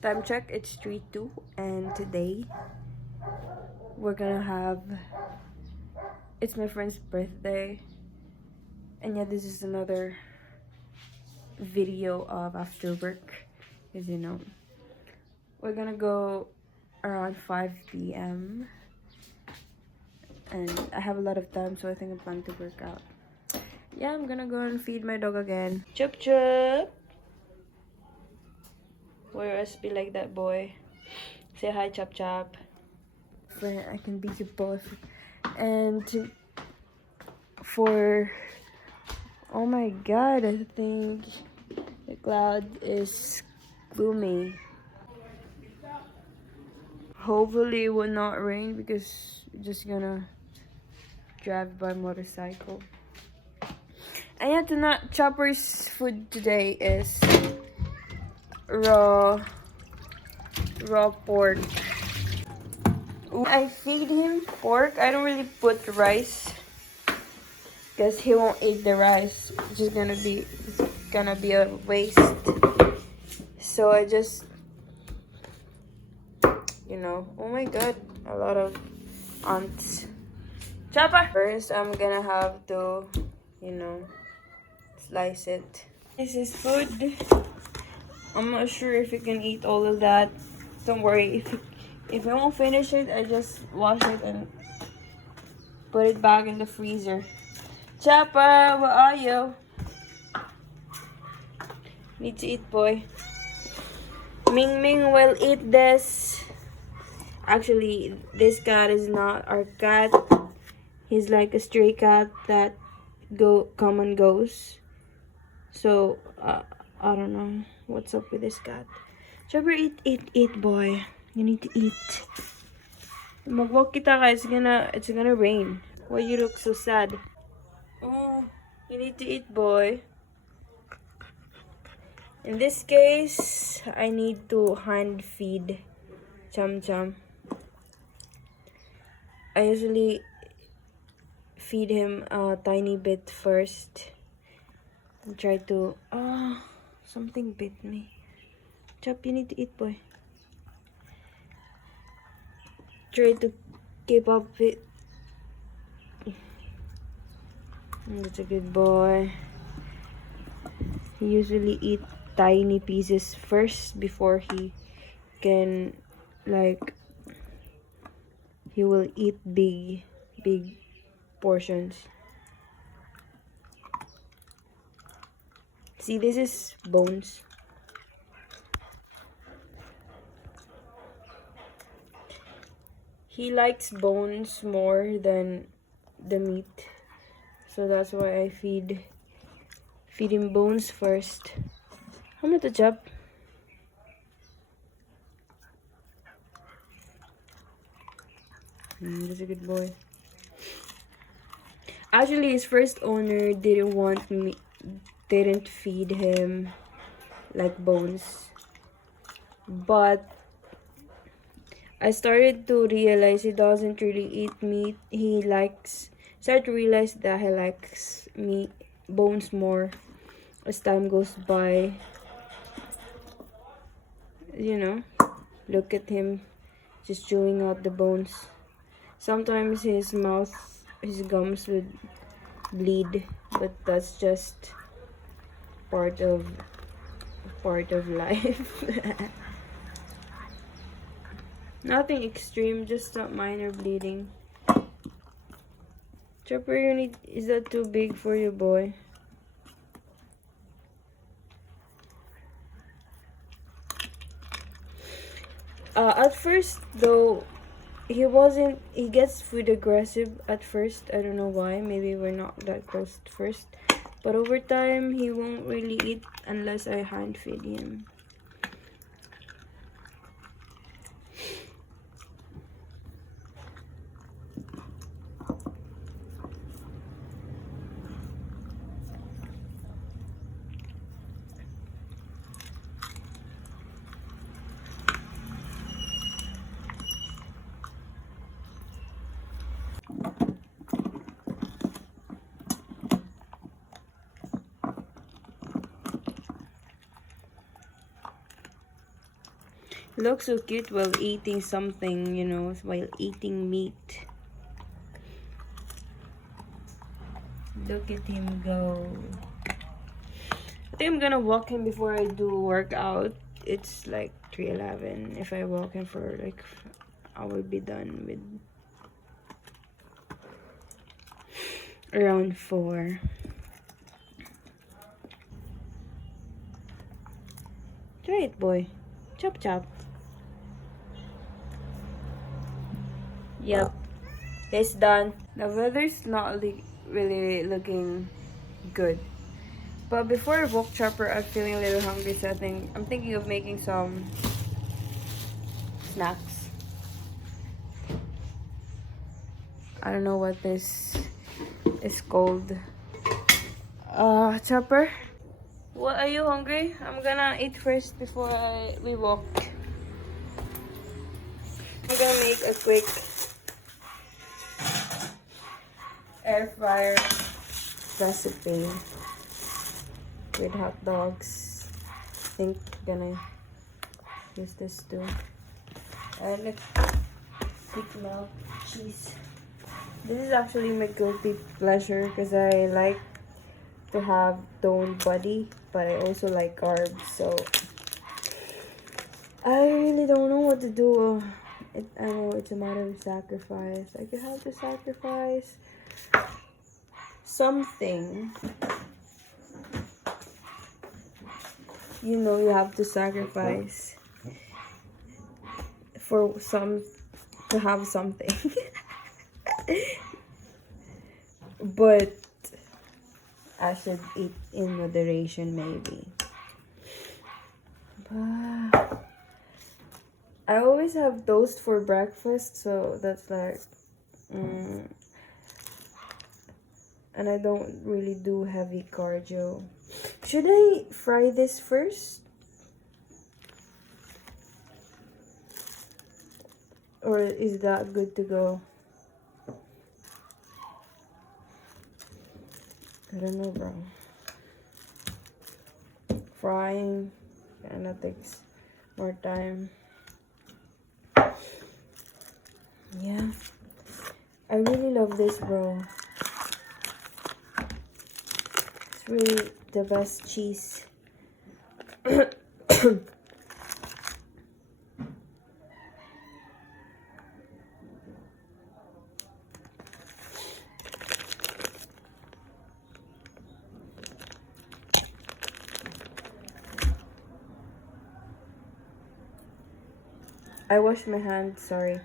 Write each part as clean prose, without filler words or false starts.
Time check, it's 3:02, and today we're gonna have, it's my friend's birthday, and yeah, this is another video of after work, because you know, we're gonna go around 5 p.m. and I have a lot of time, so I think I'm planning to work out. Yeah, I'm gonna go and feed my dog again. Chup chup! Where else be like that, boy? Say hi, Chop Chop. Friend, I can beat you both. And for, oh my god, I think the cloud is gloomy. Hopefully it will not rain because we're just gonna drive by motorcycle. And yeah, tonight Chopper's food today is raw pork. I feed him pork. I don't really put rice because he won't eat the rice. It's gonna be a waste. So I just, you know, oh my god, a lot of ants. Chopper! First, I'm gonna have to, you know, slice it. This is food. I'm not sure if you can eat all of that. Don't worry, if I won't finish it, I just wash it and put it back in the freezer. Chopper, where are you? Need to eat, boy. Ming Ming will eat this. Actually, this cat is not our cat. He's like a stray cat that come and goes. So I don't know what's up with this cat. Chopper, eat, boy. You need to eat. Magwalk kita ka. It's gonna rain. Why you look so sad? Oh, you need to eat, boy. In this case, I need to hand feed Chum Chum. I usually feed him a tiny bit first and try to, something bit me. Chop, you need to eat, boy. Try to keep up with. That's a good boy. He usually eat tiny pieces first before he can, like, he will eat big portions. See, this is bones. He likes bones more than the meat, so that's why I feed him bones first. How much the job? That's a good boy. Actually, his first owner didn't feed him like bones, but I started to realize he doesn't really eat meat. Start to realize that he likes meat, bones more as time goes by. You know, look at him just chewing out the bones. Sometimes his gums would bleed, but that's just part of life. Nothing extreme, just a minor bleeding. Chopper, is that too big for you, boy? At first though, he gets food aggressive at first. I don't know why. Maybe we're not that close at first, but over time he won't really eat unless I hand feed him. Looks so cute while eating something, you know, while eating meat. Look at him go. I think I'm gonna walk him before I do workout. It's like 3:11. If I walk him for like, I will be done with around 4. Try it, boy. Chop chop. Yep, it's done. The weather's not really looking good. But before I walk chopper, I'm feeling a little hungry, so I'm thinking of making some snacks. I don't know what this is called. Chopper. What, are you hungry? I'm gonna eat first before we walk. I'm gonna make a quick air fryer recipe with hot dogs. I think I'm gonna use this too. And quick melt cheese. This is actually my guilty pleasure because I like to have toned body, but I also like carbs, so I really don't know what to do. I know it's a matter of sacrifice. Like, you have to sacrifice something. You know, you have to sacrifice for to have something. But I should eat in moderation, maybe. But I always have toast for breakfast, so that's like, and I don't really do heavy cardio. Should I fry this first? Or is that good to go? I don't know, bro. Frying kinda takes more time. Yeah. I really love this, bro. It's really the best cheese. I washed my hands, sorry.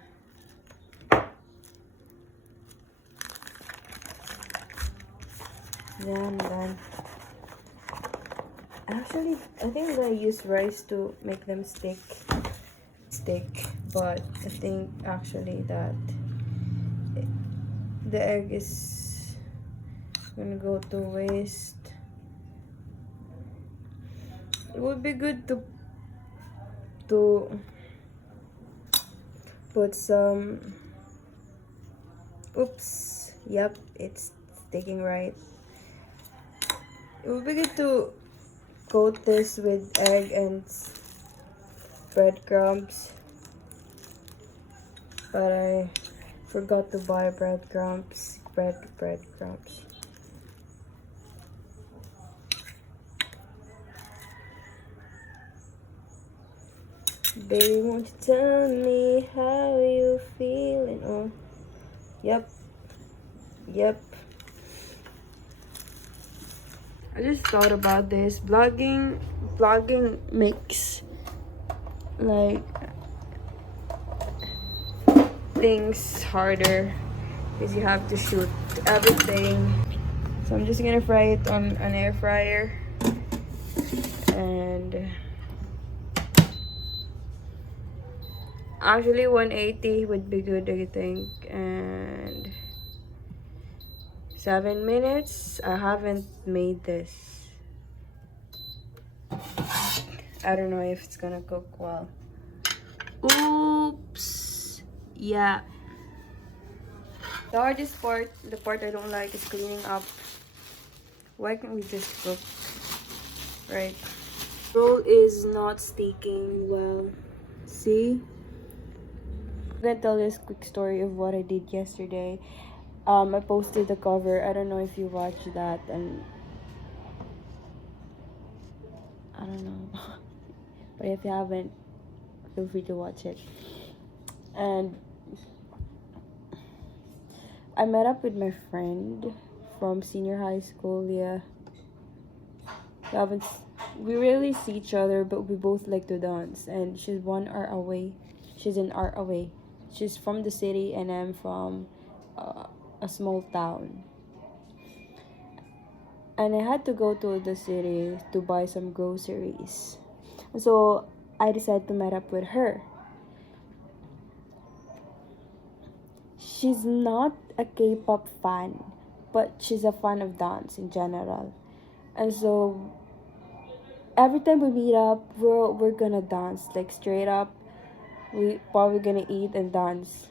Yeah, I'm done. Actually, I think I'm gonna use rice to make them stick, but I think actually that the egg is gonna go to waste. It would be good to put some, oops, yep, it's sticking right. It would be good to coat this with egg and breadcrumbs, but I forgot to buy breadcrumbs. Baby, won't you tell me how you feeling? Oh, yep. I just thought about this. Vlogging makes like things harder because you have to shoot everything. So I'm just gonna fry it on an air fryer, and actually 180 would be good, I think. And 7 minutes. I haven't made this. I don't know if it's gonna cook well. Oops. Yeah. The hardest part, the part I don't like, is cleaning up. Why can't we just cook? Right. Roll is not sticking well. See? I'm gonna tell this quick story of what I did yesterday. I posted the cover. I don't know if you watched that, and I don't know. But if you haven't, feel free to watch it. And I met up with my friend from senior high school. Yeah, we haven't. We rarely see each other, but we both like to dance. And she's 1 hour away. She's an hour away. She's from the city, and I'm from a small town. And I had to go to the city to buy some groceries. So I decided to meet up with her. She's not a K-pop fan, but she's a fan of dance in general. And so every time we meet up, we're gonna dance, like straight up. We probably gonna eat and dance.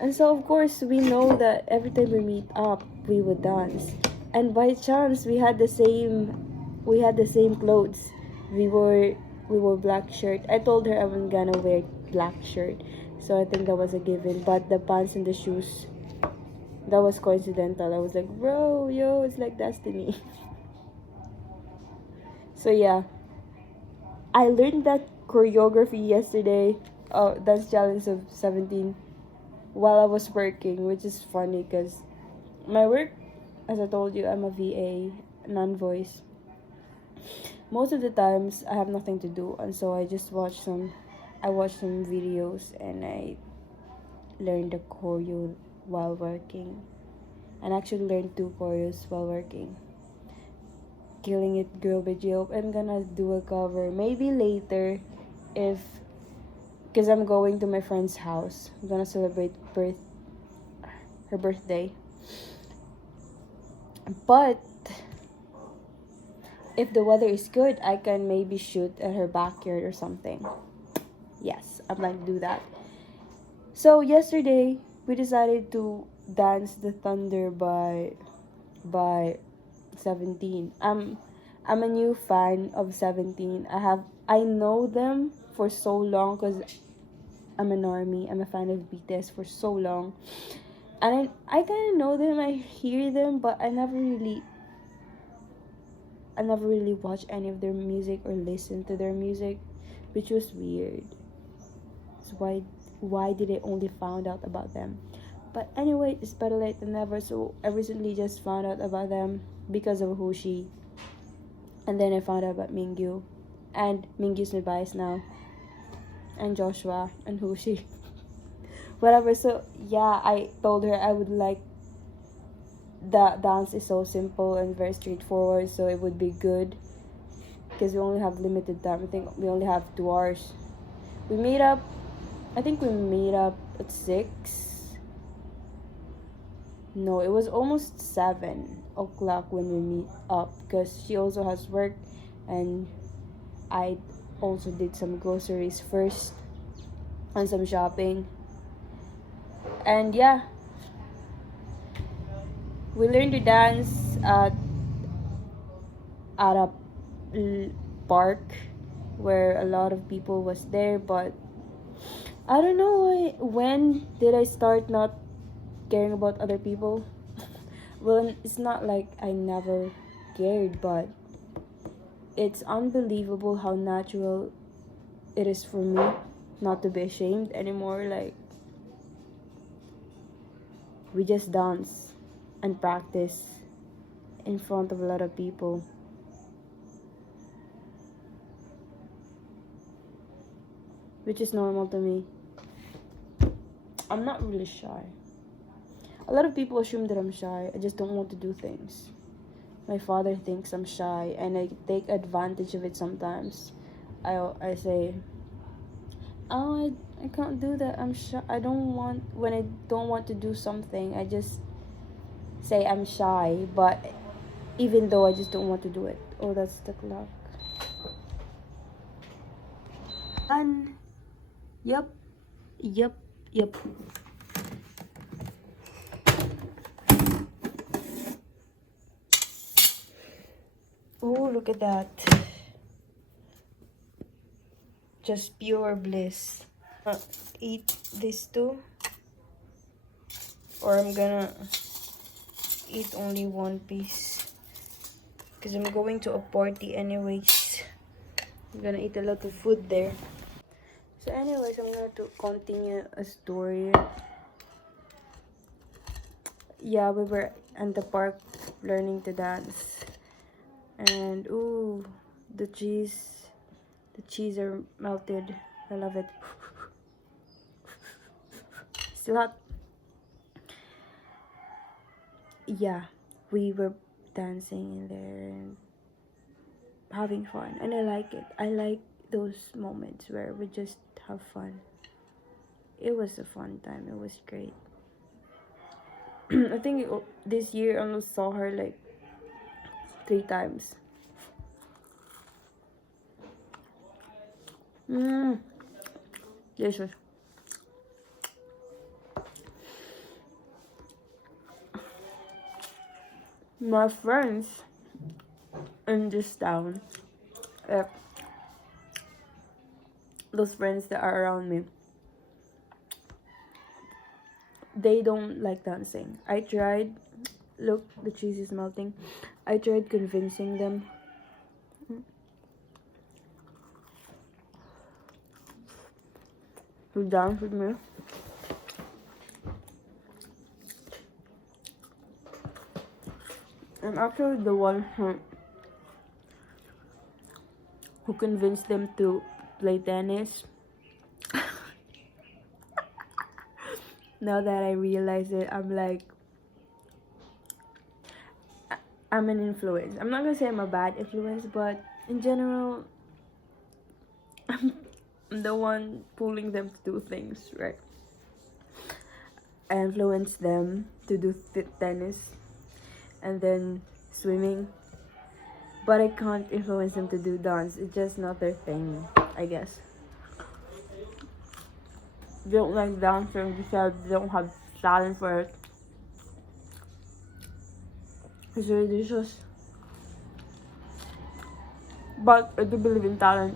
And so of course we know that every time we meet up, we would dance. And by chance, we had the same clothes. We wore black shirt. I told her I wasn't gonna wear black shirt, so I think that was a given. But the pants and the shoes, that was coincidental. I was like, bro, yo, it's like destiny. So yeah, I learned that choreography yesterday, dance challenge of 17, while I was working, which is funny because my work, as I told you, I'm a VA, non-voice. Most of the times I have nothing to do, and so I watch some videos, and I learned the choreo while working, and actually learned 2 choreos while working. Killing It Girl by J-Hope. I'm gonna do a cover maybe later, if because I'm going to my friend's house. I'm gonna celebrate her birthday. But if the weather is good, I can maybe shoot at her backyard or something. Yes, I might do that. So yesterday we decided to dance the Thunder by 17. I'm a new fan of 17. I know them for so long because I'm an army. I'm a fan of BTS for so long. And I kind of know them, I hear them, but I never really watch any of their music or listen to their music, which was weird. So why did I only found out about them? But anyway, it's better late than never. So I recently just found out about them because of Hoshi. And then I found out about Mingyu. And Mingyu's my bias now. And Joshua and Hoshi. Whatever. So yeah, I told her I would like, the dance is so simple and very straightforward, so it would be good because we only have limited time. I think we only have 2 hours. We meet up, I think we meet up at 6. No, it was almost 7 o'clock when we meet up because she also has work, and I also did some groceries first and some shopping. And yeah, we learned to dance at a park where a lot of people was there, but I don't know when did I start not caring about other people. Well, it's not like I never cared, but it's unbelievable how natural it is for me not to be ashamed anymore. Like, we just dance and practice in front of a lot of people. Which is normal to me. I'm not really shy. A lot of people assume that I'm shy. I just don't want to do things. My father thinks I'm shy, and I take advantage of it sometimes. I say, oh, I can't do that. I'm shy. When I don't want to do something, I just say I'm shy, but even though I just don't want to do it. Oh, that's the clock. Done. Yep. Oh, look at that. just pure bliss. Eat this too, or I'm gonna eat only one piece because I'm going to a party anyways. I'm gonna eat a lot of food there. So anyways, I'm going to continue a story. Yeah, we were in the park learning to dance. And ooh, the cheese are melted. I love it. Still hot. Yeah, we were dancing in there and having fun. And I like it. I like those moments where we just have fun. It was a fun time. It was great. I think this year I almost saw her like 3 times. Delicious. My friends in this town, uh, those friends that are around me, they don't like dancing. I tried. Look, the cheese is melting. I tried convincing them. To dance with me. I'm actually the one who convinced them to play tennis. Now that I realize it, I'm like, I'm an influence. I'm not gonna say I'm a bad influence, but in general, I'm the one pulling them to do things, right? I influence them to do tennis and then swimming, but I can't influence them to do dance. It's just not their thing, I guess. They don't like dancing because they don't have talent for it. It's really delicious. But I do believe in talent.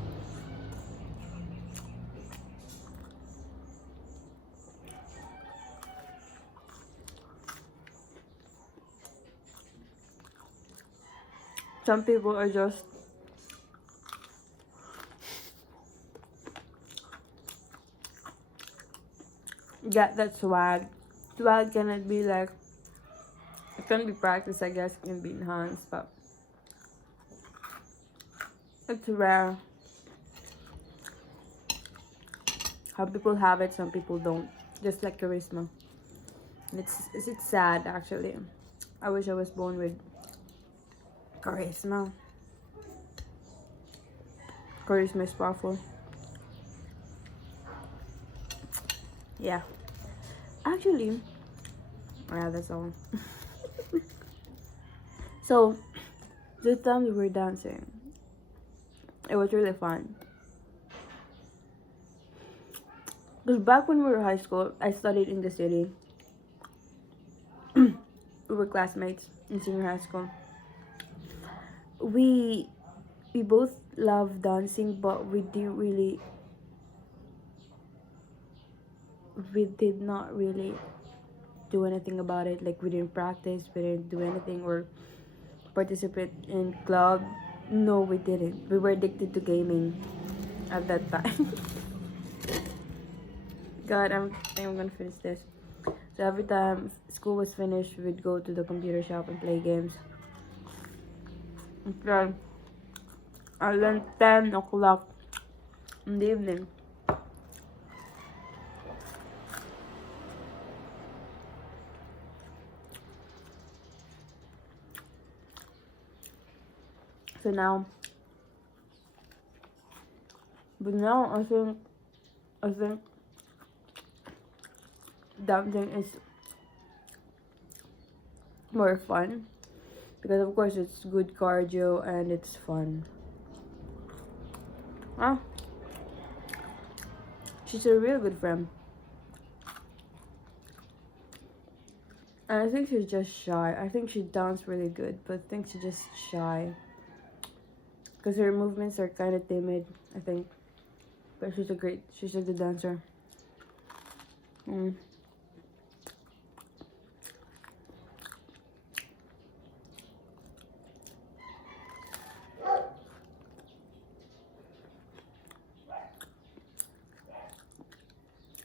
Some people are just get that swag. Swag cannot be like, it can be practiced, I guess, it can be enhanced, but it's rare. How people have it, some people don't. Just like charisma. And it's sad actually. I wish I was born with charisma. Charisma is powerful. Yeah. Actually, yeah, that's all. So, the time we were dancing, it was really fun. Because back when we were high school, I studied in the city. We were classmates in senior high school. We both love dancing, but we did not really do anything about it. Like, we didn't practice, we didn't do anything or participate in club. No, we didn't. We were addicted to gaming at that time. God, I think I'm gonna finish this. So every time school was finished, we'd go to the computer shop and play games. Okay. And then 10 o'clock in the evening, so now, but now I think dancing is more fun because of course it's good cardio and it's fun. Ah, she's a real good friend. And I think she's just shy. I think she dances really good, but I think she's just shy. Because her movements are kind of timid, I think. But she's a good dancer.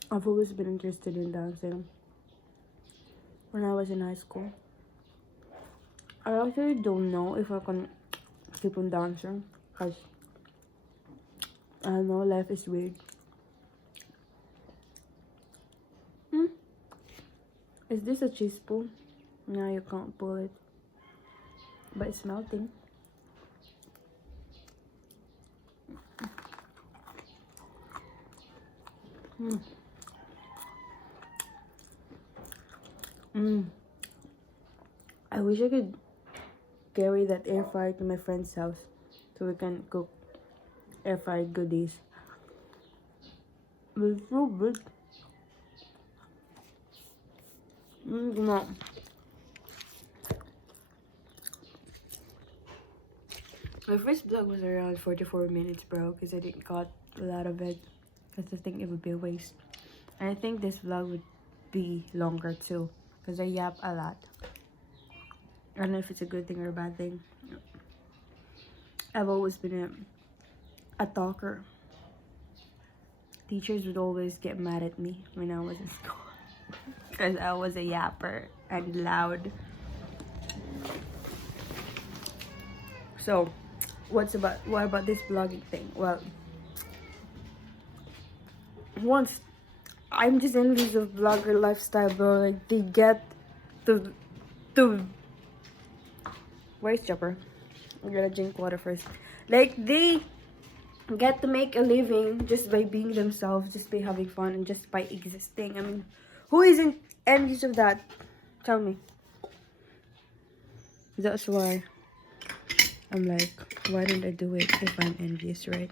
I've always been interested in dancing when I was in high school. I actually don't know if I can keep on dancing because I know life is weird. Is this a cheese spoon? No, you can't pull it. But it's melting. I wish I could carry that air fryer to my friend's house so we can cook air fried goodies. But it's so big. No. My first vlog was around 44 minutes, bro, because I didn't cut a lot of it because I think it would be a waste. And I think this vlog would be longer too because I yap a lot. I don't know if it's a good thing or a bad thing. I've always been a talker. Teachers would always get mad at me when I was in school because I was a yapper and loud. So, what about this vlogging thing? Well, once I'm just envious of vlogger lifestyle, bro. Like they get to where's Chopper? I'm gonna drink water first. Like they get to make a living just by being themselves, just by having fun, and just by existing. I mean, who isn't envious of that? Tell me. That's why I'm like, why didn't I do it if I'm envious, right?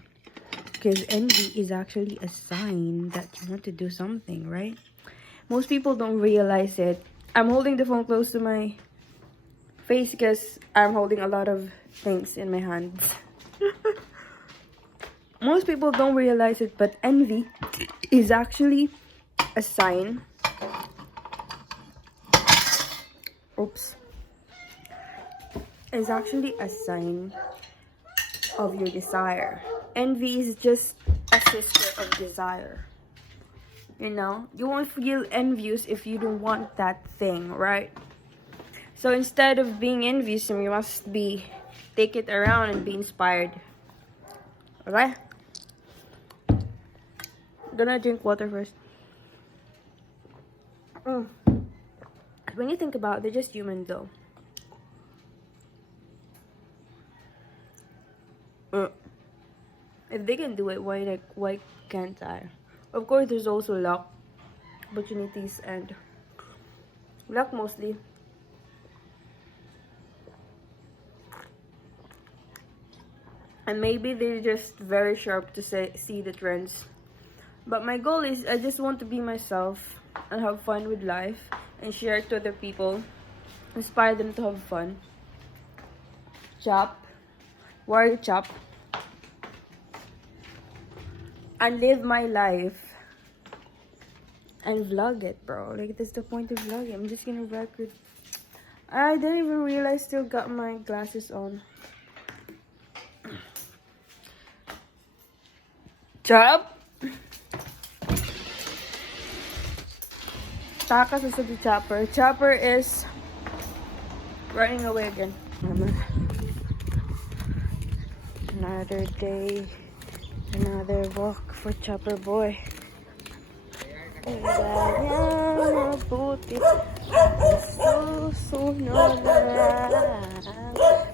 Because envy is actually a sign that you want to do something, right? Most people don't realize it. I'm holding the phone close to my face because I'm holding a lot of things in my hands. Most people don't realize it, but envy is actually a sign. Oops. It's actually a sign of your desire. Envy is just a sister of desire. You know, you won't feel envious if you don't want that thing, right? So instead of being envious, you must take it around and be inspired. Okay? I'm gonna drink water first. When you think about it, they're just human though. If they can do it, why can't I? Of course, there's also luck, opportunities, and luck mostly. And maybe they're just very sharp to see the trends. But my goal is I just want to be myself and have fun with life and share it to other people, inspire them to have fun. Chop, warrior chop. And live my life and vlog it, bro. Like, that's the point of vlogging. I'm just gonna record. I didn't even realize I still got my glasses on. Chop! Takas sa the Chopper. Chopper is running away again. Another day. Another walk for Chopper Boy.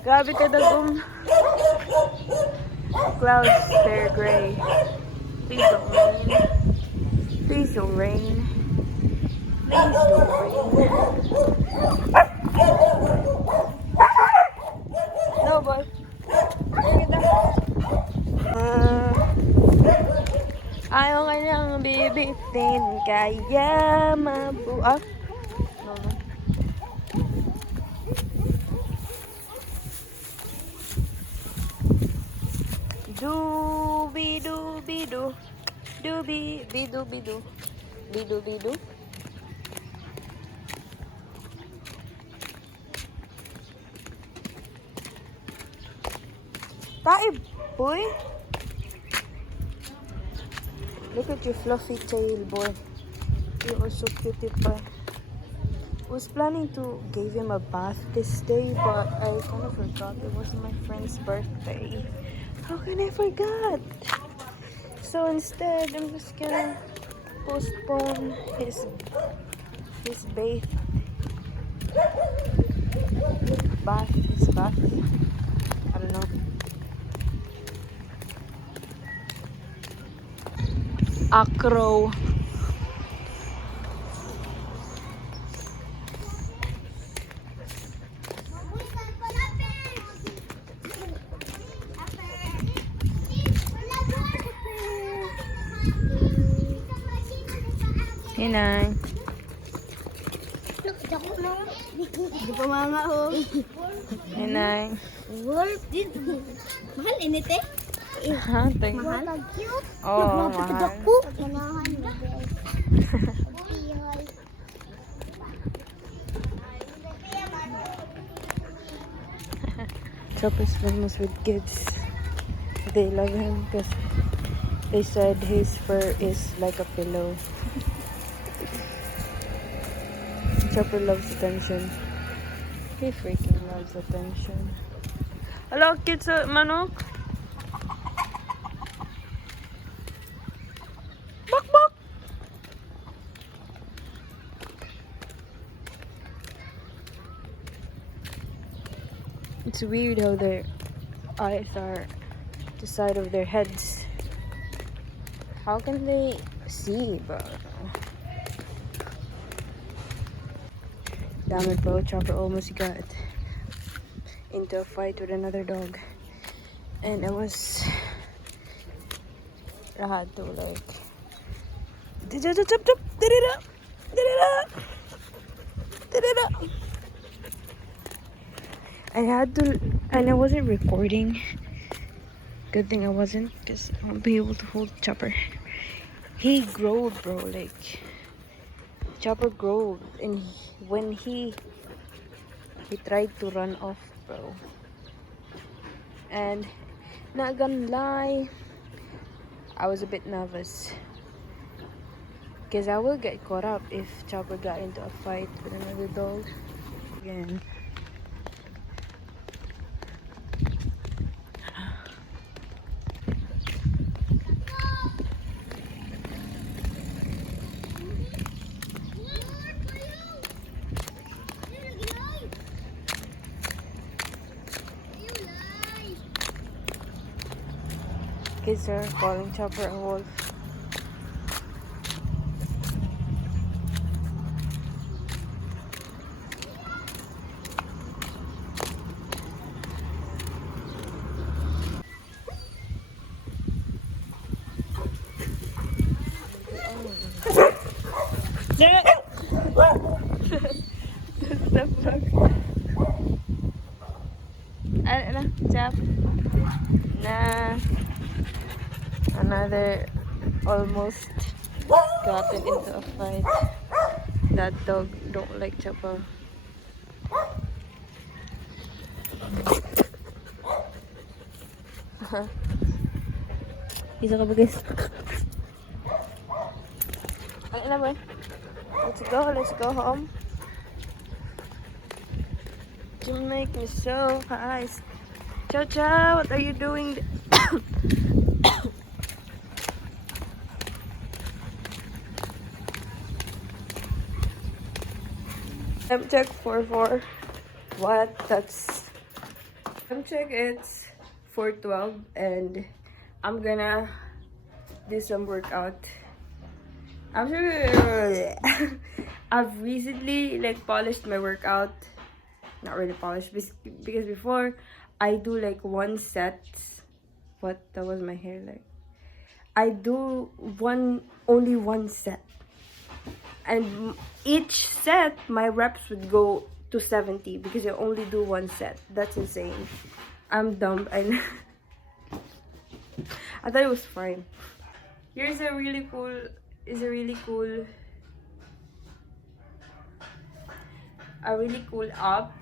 Grabe ka dagong. Clouds, they're gray. Please don't rain. Please don't rain. Please don't rain. No, boy. Ayaw ka niyang bibitin, kaya mabuak. No. Dooby-dooby-doo. Doobie, bidu, bidu. Bidu, bidu. Taib, boy. Look at your fluffy tail, boy. You are so cutie pie. Was planning to give him a bath this day, but I kind of forgot it was my friend's birthday. How can I forget? So instead, I'm just gonna postpone his bath, his bath. I don't know. Acro. Hinay. Di pa mama ho. Hinay. Wolf. Mahal init eh. Ha? Mahal. Oh, mahal. Chopper's famous with kids. They love him because they said his fur is like a pillow. Chopper loves attention. He freaking loves attention. Hello, kids, manok. Bok bok. It's weird how their eyes are the side of their heads. How can they see, bro? Damn it, bro. Chopper almost got into a fight with another dog. And I had to like... and I wasn't recording. Good thing I wasn't, because I won't be able to hold Chopper. He growled, bro, like... Chopper growled, and when he tried to run off, bro. And not gonna lie, I was a bit nervous, because I will get caught up if Chopper got into a fight with another dog again. Kids are calling Chopper a wolf. Ano, Chop? Nah. Another almost gotten into a fight. That dog don't like Chopper. Isa ka ba, guys? Ano na ba? Let's go home. You make me so high. Cha, what are you doing? Check 4-4. What? That's check. It's 4:12, and I'm gonna do some workout. I'm sure I've recently like polished my workout. Not really polished, because before I do like one set. What? That was my hair like. I do only one set. And each set, my reps would go to 70 because I only do one set. That's insane. I'm dumb. I thought it was fine. Here's a really cool, app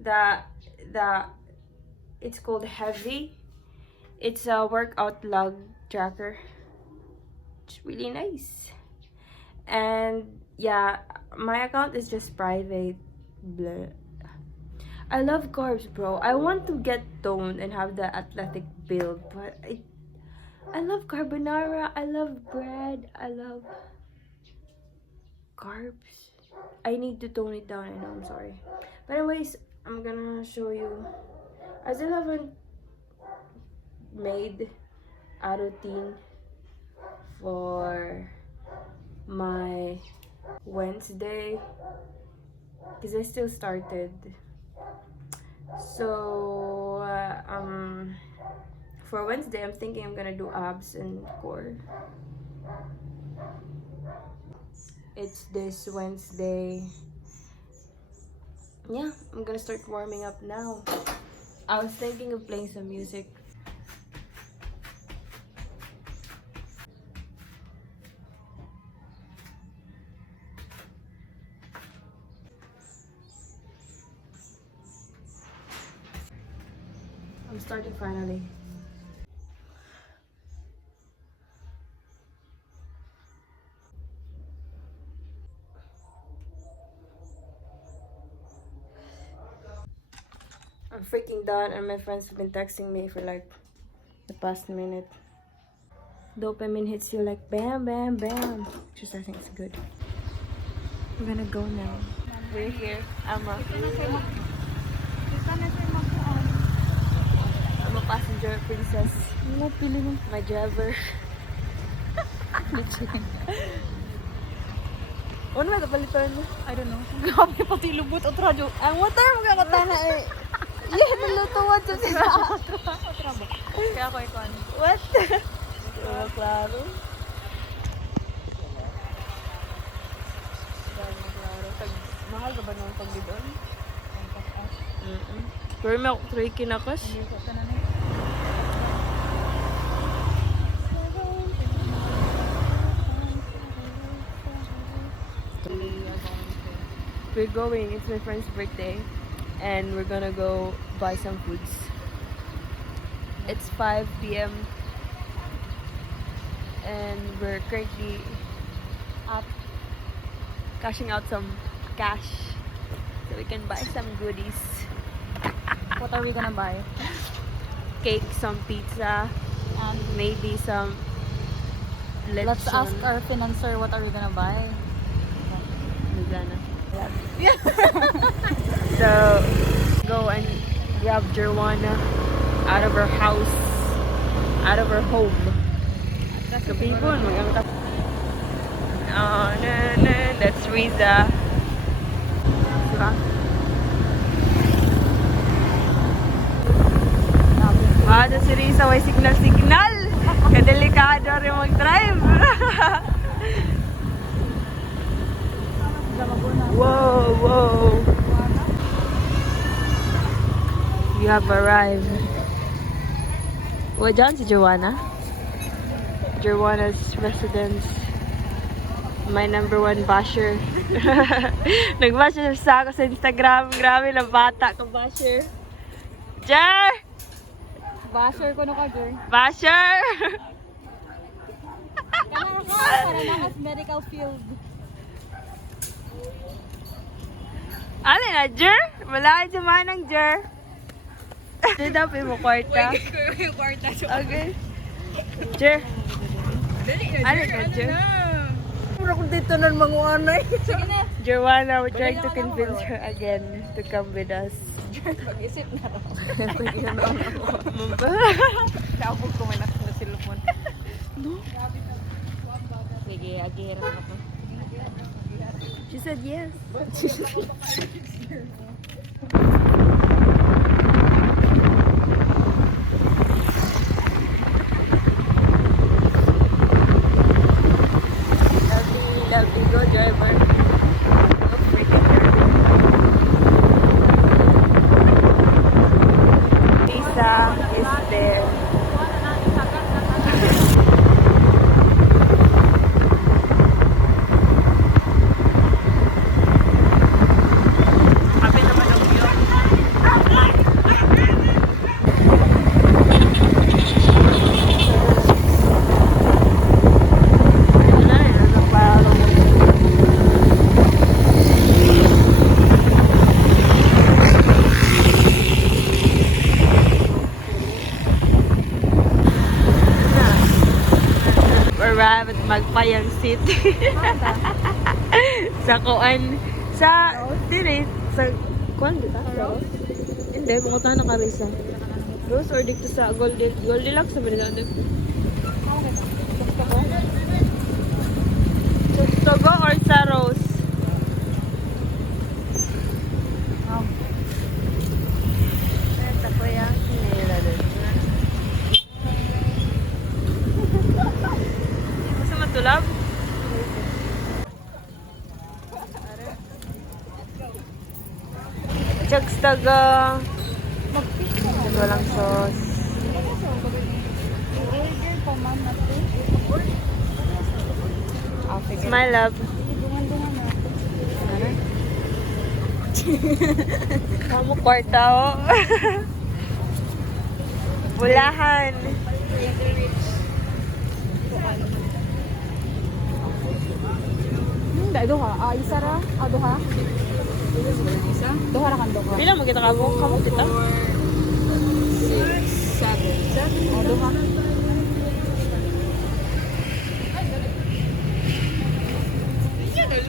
that it's called Heavy. It's a workout log tracker. It's really nice. And yeah, my account is just private. Blah. I love carbs, bro. I want to get toned and have the athletic build, but I love carbonara. I love bread. I love carbs. I need to tone it down. I know, I'm sorry. But anyways, I'm gonna show you. I still haven't made a routine for my Wednesday because I still started. So for Wednesday, I'm thinking I'm gonna do abs and core. It's this Wednesday. Yeah, I'm gonna start warming up now. I was thinking of playing some music. I'm starting finally. I'm freaking done, and my friends have been texting me for like the past minute. Dopamine hits you like bam, bam, bam. Exercising is good. We're gonna go now. We're here. I'm a passenger princess. My driver. Ano ba kapalitan mo? I don't know. Grabe pati lubot at radyo. Ang motor mo kakatana eh. Yeah, nalutuwan sa sila. Kaya ako ikaw. What? Klaro. Mahal ka ba nung pag-bidon? Pero may ako 3 kinakas. We're going. It's my friend's birthday. And we're gonna go buy some foods. It's 5 p.m. And we're currently up cashing out some cash so we can buy some goodies. What are we gonna buy? Cake, some pizza, And maybe some lechon. let's ask our financer what are we gonna buy. Lugana. So, go and grab Jerwana out of her house, out of her home. Kapipon, magangkat. Oh, that's Riza. Diba? Ito si Riza, may signal. Kadelikado rin mag-drive. Whoa, whoa. You have arrived. What dyan si Joanna? Joanna's residence. My number 1 basher. Nag-bash sa ako sa Instagram. Grabe na bata ka basher. Jer! Basher ko na ka, Jer. Basher! Para na medical field. Ano na, Jer? Wala ka manang Jer. Jer, dapat mo kwarta. Okay. Jer. Ano na, Jer? Puro ko dito ng mga anay. Sige na. Joanna, we're trying to convince her again to come with us. Pag-isip na rin. Tapos ko may nasa silupon. No? Sige, agihira ka po. She said yes. Lovely, go driver. Go freaking driver. Lisa is there. arrived at Magpayang City. Sa kuan, sa, dire, sa, kuan, di ba? Hindi, makuta na kami sa Rose or dito sa Goldilocks sa Manila. Togo or sa Rose? Ito po yan. Gusto matulab? Chugs taga. Walang sauce. It's my love. Kamu kwarta o. Bulahan. Duha. Isa ra? Duha? Duha ra kan duha. Pila mo kita kamu kita? 6, 7. Duha.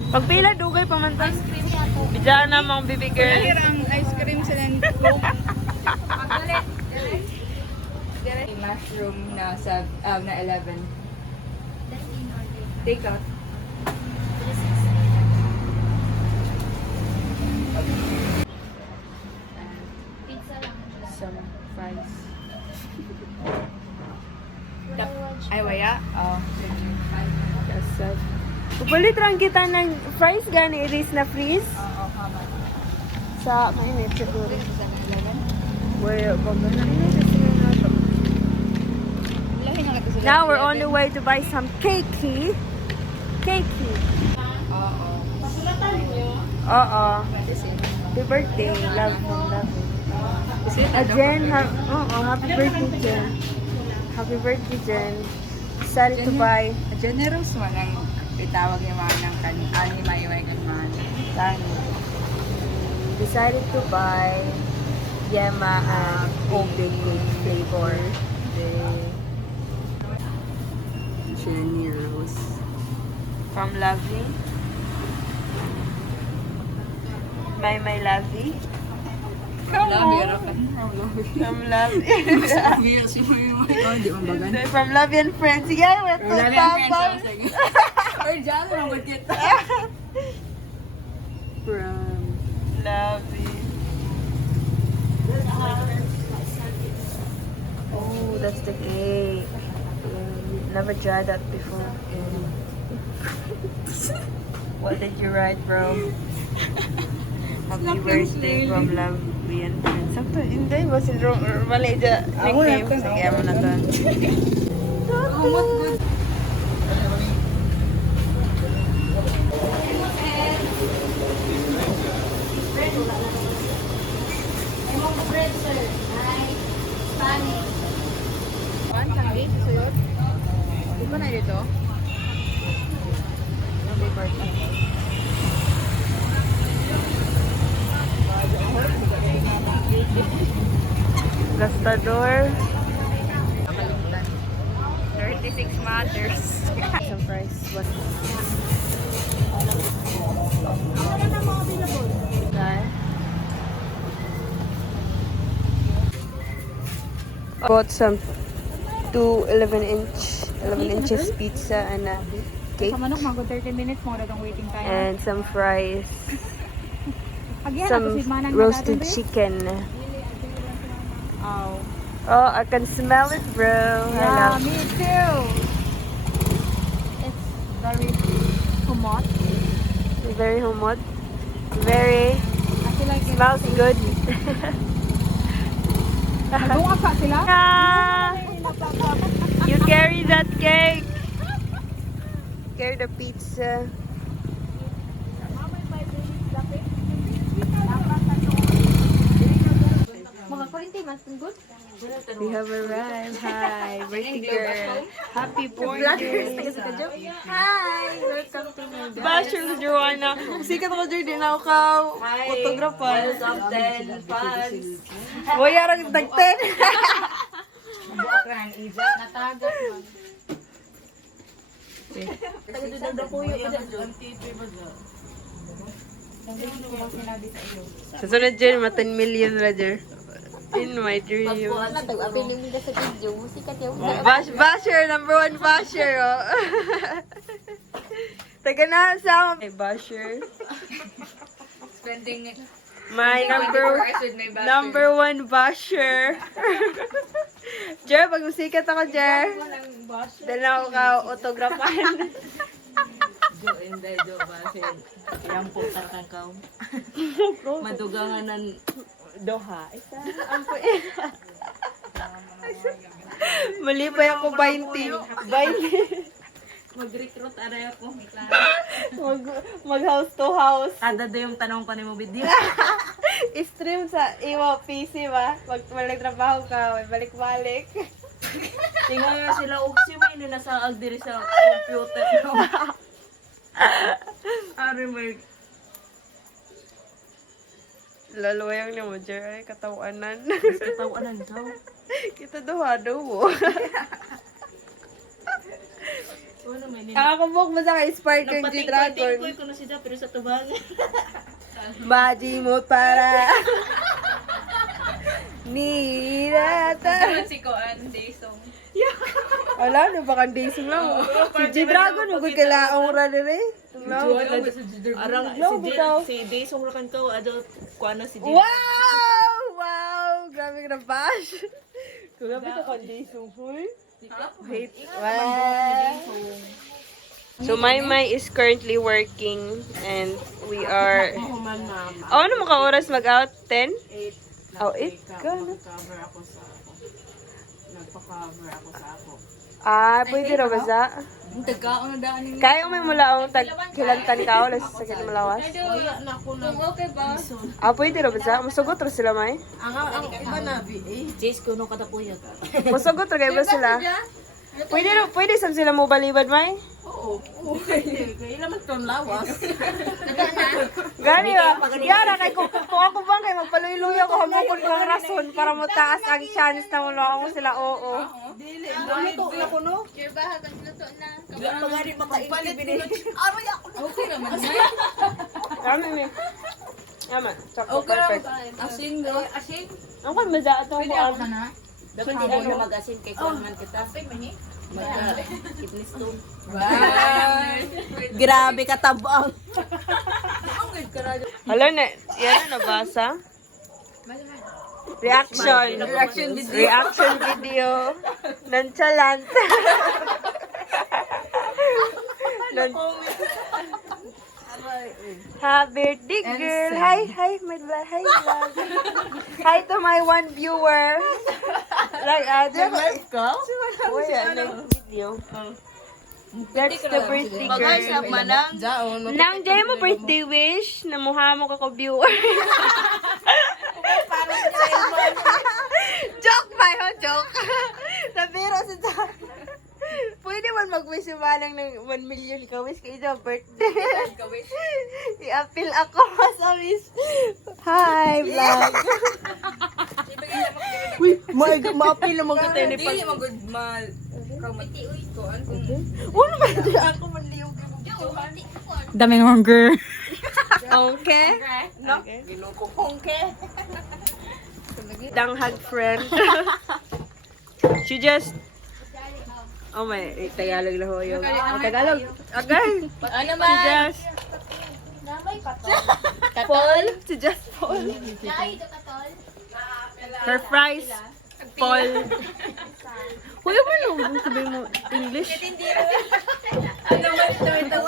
Pagpila dugay pamantan. Bidaan na mga baby girl. Ang ice cream sila ng Coke. Mushroom na 11. Take out. Some fries. Ay, waya? Oh. Kasad. Upalit lang kita ng fries gani iris na freeze. Oo, kama. Sa mainit siguro. Wala pa ba na Now we're on the way to buy some cakey. Cakey. Oo. Oo. Happy birthday. Love him, love him. Jen, happy birthday, Jen. Happy birthday, Jen. Excited to buy. Generous mo nang itawag yung mga ng ani maiway kan man. Tani. Decided to buy Yema and Kobe cake flavor. Generous. From Lovely. My Lovely. Love you, From Lovely. Weird si mo yung di mo bagan. From Lovely and Friends. Yeah, we're Or to dyan mo kita. From Lovely. Oh, that's the cake. Never tried that before. What did you write, bro? Happy birthday from Lovely and Friends. Sakto, hindi ba si mali dyan nickname? Sige, mo na to. One candy, suyod. Di ba na dito? Happy birthday. Gastador. 36 mothers. Some fries. What? Bought some 11 inches pizza and a cake Kamanok, mga 30 minutes mo na itong waiting time. and some fries. Again, Some roasted chicken. Oh. Oh, I can smell it, bro. Yeah, I love me too. It's very humot. very humid. Very I feel like smells good. Nagungap pa sila? Ah, you carry that cake. Carry the pizza. We have arrived. Hi, birthday girl. Happy birthday. Hi, welcome to my guys. Bashers, Joanna. Sikat ako, Jordan. Ako ka. Photographer. Top 10 fans. Wala rin tag-10. Buak ran, Iza. Natagat man. Susunod dyan, mga 10 million, Roger. In my dream. Abiling nila sa video. Sikat yung Basher, number 1 basher, oh. Taga na sa basher. Spending My number 1 basher. Jer, pag musikat ako, Jer. Dala ako ka autografahan. Jo basin. Yang po tarkang kau. Madugangan Doha. Isa. Ampo eh. Mali pa ako 20. 20. Mag-recruit aray ako. Mag house to house. Kada do yung tanong pa ni mo video. Stream sa iwa PC ba? Pag trabaho ka, balik-balik. Tingnan nga sila uksi may na nasa agdiri sa computer. Ari may Laloyang ni mo, Jer. Ay, katawanan. katawanan ka. Kita duha-do mo. Ano may nila? Nakakabok mo sa Spark yung G-Dragon. Ko na siya pero sa tubangan. Baji mo para. Nirata. si Koan Daysong. Wala, no, baka daising lang. Si G-Dragon, magod kailangan rally rin. Arang si Daysong rakan ko, ado kuan na si Daysong. Wow! Wow! Grabe ka na bash. Grabe ka kang daising, huy. Wait. Wow. So, Maymay is currently working and we are... Oh, ano mga oras mag-out? 10? 8. Oh, 8 ka na. Nagpa-cover ako sa ako. Ah, pwede ra ba sa? Tagaon na daan ni. Kaya may mula ang tagkilantan ka o sa sakit malawas? Kaya na ako na. Okay ba? Ah, pwede ra ba sa? Masugot ra sila, May? Ang iba na Jace ko no katapuyat. Masugot ra kayo ba sila? Pwede saan sila mo balibad, May? Oo. Kaya naman ton lawas. Gani ba? Yara, kay kung ako bang kay magpaluy-luy ako hamukon ko ng rason para mo taas ang chance na mula mo sila, oo. Dili, luto na ko no. Kaya ba hagan luto na? Pagani makaintibini. Aroy ako. Okay naman. Kami mi. Yaman, sakto perfect. Asing do, asing. Ang kan maza ato ko ang na. Dapat hindi mo mag-asin kay kuan kita. Mag-kidney stone. Bye. Grabe ka tabang. Hala na, yan na nabasa. Reaction video. Nonchalant. Happy birthday, girl. Hi, my vlog. Hi, vlog. Hi to my one viewer. Like, Live ka? oh, yeah, video. That's the birthday girl. Jaon. Nang jay mo birthday wish, namuha mo ka viewer. Joke ba yun? Joke. Nabiro si John. Pwede man mag-wish yung malang ng 1 million ka wish kayo sa birthday. I-appeal ako sa wish. Hi, vlog. Uy, ma-appeal naman kita ni Dili mo good mal. Kamati uy to an kung Ano man di ako manliyog. daming hunger. Okay. no. Ginukukong ke. Danghag friend. She just... Oh my, Tagalog lang ho yung... Tagalog. Agay. ano She just... Paul. She just Paul. Her fries. Paul. Huwag mo lang sabihin mo English. ano man ito.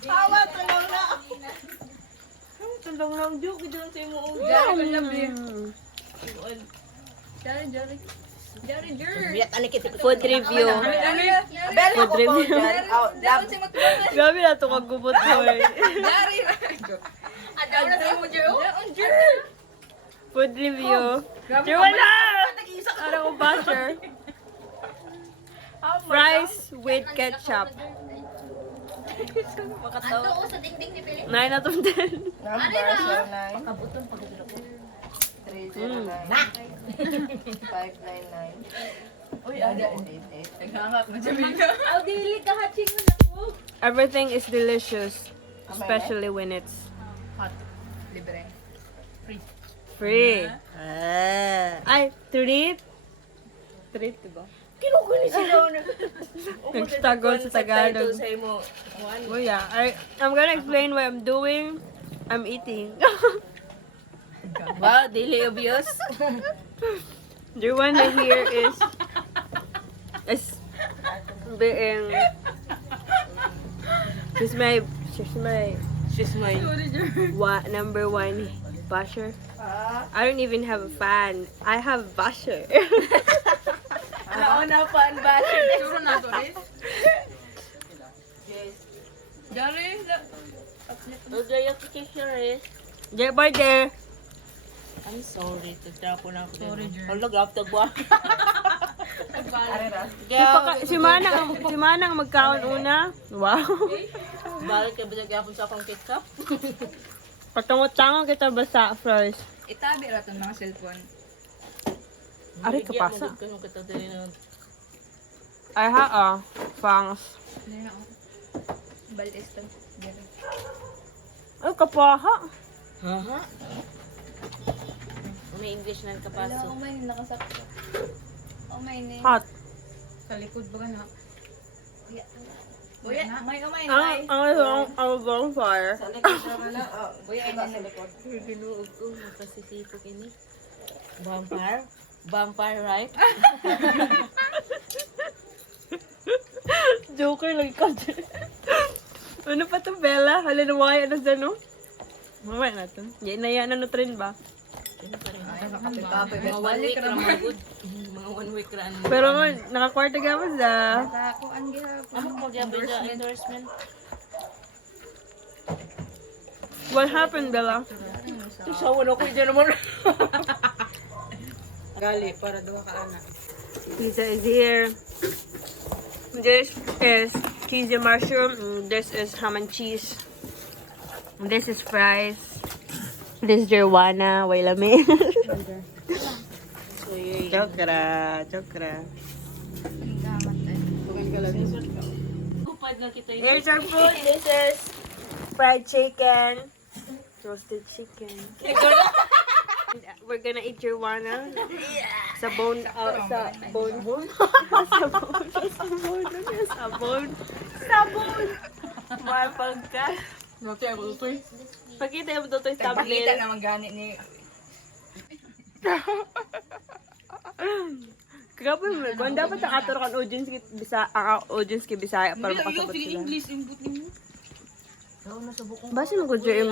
Tawa tulong na. Tulong lang joke diyan sa imo. Jari. Biat ani kita. Food review. Bel Food review. Daon si matulungan. Grabe na ito kagubot ko eh. Jari. Adaw na sa mo Jero. Food review. Jer, wala! Ano ko basher? Fries with ketchup. Ato sa dingding ni Pili. 9 out of 10. Number 09 Kabuton pag dito ko. 309 599. Uy, ada. 88. Naghangap na Jamaica. Aw dili ka hatching mo na ko. Everything is delicious. Especially when it's Hot. Libre. free. Ay, treat. Treat, diba? Kinukuha ni sila. Nagstagol sa Tagalog. Sa imo. Oh yeah, I'm gonna explain what I'm doing. I'm eating. Wow, dili obvious. The one that here is being she's my number one basher. I don't even have a fan. I have basher. Nauna pa ang basher. Suro na to, Riz. Dari. Okay, yung picture is. Jay birthday. I'm sorry. Tagtrapo na ako. Sorry, Jer. Hold after buwan. Si Manang magkaon una. Wow. Balik ka ba ako sa akong ketchup? Patungot-tangon kita basta first. Itabi ra tong mga cellphone. Ari ka pasa. Bigyan mo kita dali na. Ay fangs. Baldes to. Ay kapaha. Haha. May English na kapaso. May nakasakto. Oh, may ne. Hot. Sa likod ba na? Buya, may umay Ang bonfire. Sa likod na wala. Buya, ay sa likod. Ginuog ko. Makasisipok ini. Vampire? Vampire, right? Joker lang ka. Ano pa to, Bella? Hala na waya na dyan, no? Mamaya na to. Yan na yan, ano trend ba? Mga 1 week ra mga good. Mga 1 week ra. Pero nakakwarta ka mo sa... Ako ang gihapon. Amo ko gyapon sa endorsement. What happened, Bella? Sawa na ko diyan naman. Gali para duha ka ana. Pizza is here. This is cheesy mushroom. This is ham and cheese. This is fries. This is Jerwana. Wait a minute. Chokra. Kupad na kita ini. Here's our food. This is fried chicken. Roasted chicken. We're gonna eat Jerwana. Sa bone. Sa bone. Sa bone. Marpag ka. Dati ako to. Pakita yung dito yung Pakita thumbnail. naman gani ni. Kagapon mo, kung dapat ang ator kan audience ki Bisaya para makasabot sila. English input nimo. Basta mo ko Jay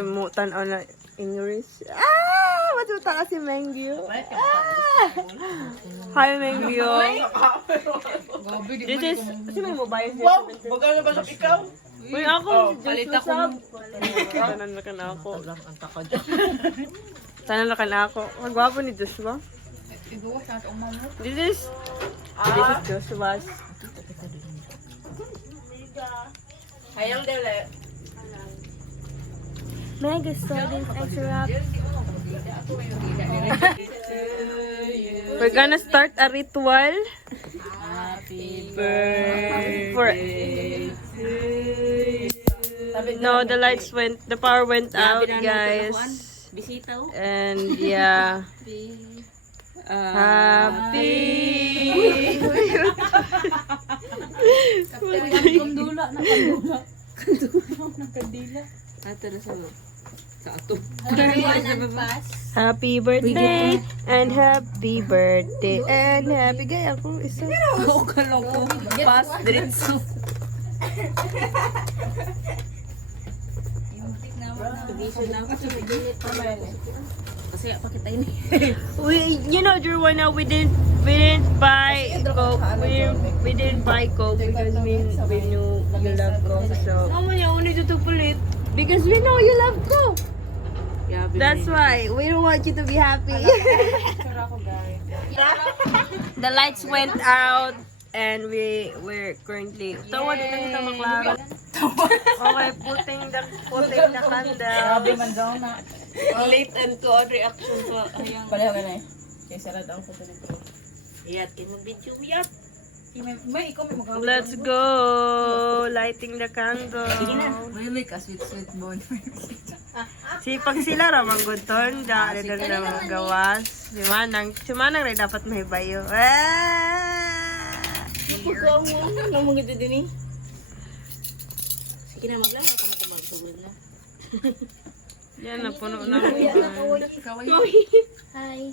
mo tanaw na English. Matuta ka si Mengyo. Hi Mengyo. This is, kasi may mobile siya. Wow, magana ba sa ikaw? Uy, ako, palit just ako. Tanan na ka na ako. Lang ang taka dyan. Tanan na ka na ako. Magwapo ni Joshua. Iduwa sa atong mamo. This is Joshua's. Hayang dele. Mega Sardines extra. We're gonna start a ritual. Happy birthday. No, the power went out, guys. Bisita o. And yeah. Happy. Kandula na kandula. Ato na sa ato. Happy birthday and happy birthday and happy gaya ko isa. Oo ka lang ko. Pass diretso. Pag-iso na ako sa naginit pa ba yan? Kasi pakita ini. Jerwana, we didn't buy Coke. We didn't buy Coke because we knew you love Coke. So, only to pulit because we know you love Coke. That's why we don't want you to be happy. The lights went out and we're currently. Tawa din kita maklaro. Okay, putting the candle. Grabe man daw na. Late and to our reaction sa ayang. Pareho ka na eh. Kaya sarad ang photo dito. Iyat, kaya mag-video yap. May ikaw may magkakalit. Let's go! Lighting the candle. Really ka sweet bone. Sipag sila ramang guton. Dahil na nila mga gawas. Si Manang rin dapat may bayo. Pagkaw mo, namang ito din eh. Sige na, maglaro ka magkabagtugod na. Yan na, puno na. Hi.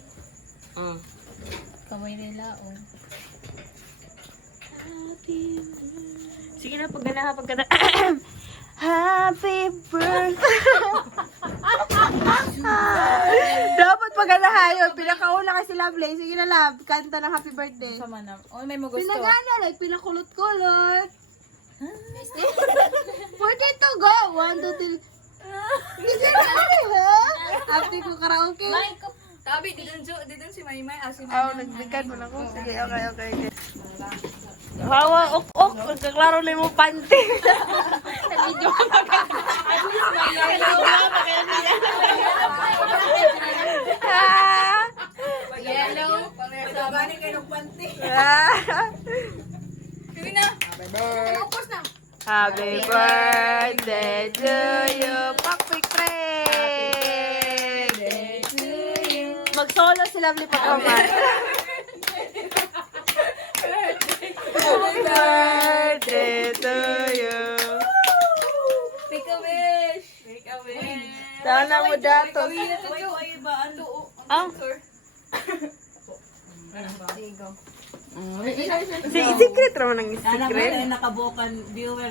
Ah. Kamay nila, oh. Sige na, pagkana. Happy birthday! Dapat paganahayon. Pinakauna kasi Lovely. Sige na, Love. Kanta ng happy birthday. Sama na. Oh, may mo gusto. Pinagana, like pinakulot-kulot. 42 go! 1, 2, 3. Kasi na, ha? After ko karaoke. Tabi, didun si Maymay. Oh, nagbigkan mo na ko. Sige, okay. Hawa, ok. Nagkaklaro na mo panty. Yellow. Sabani kayo ng panty. Sige na. Happy birthday to you, Pakpik Mag-solo si Lovely Pagkaman. Happy birthday to you. Make a wish. Make a wish. Sana mo dato. Secret raman ang secret. nakabukan viewer.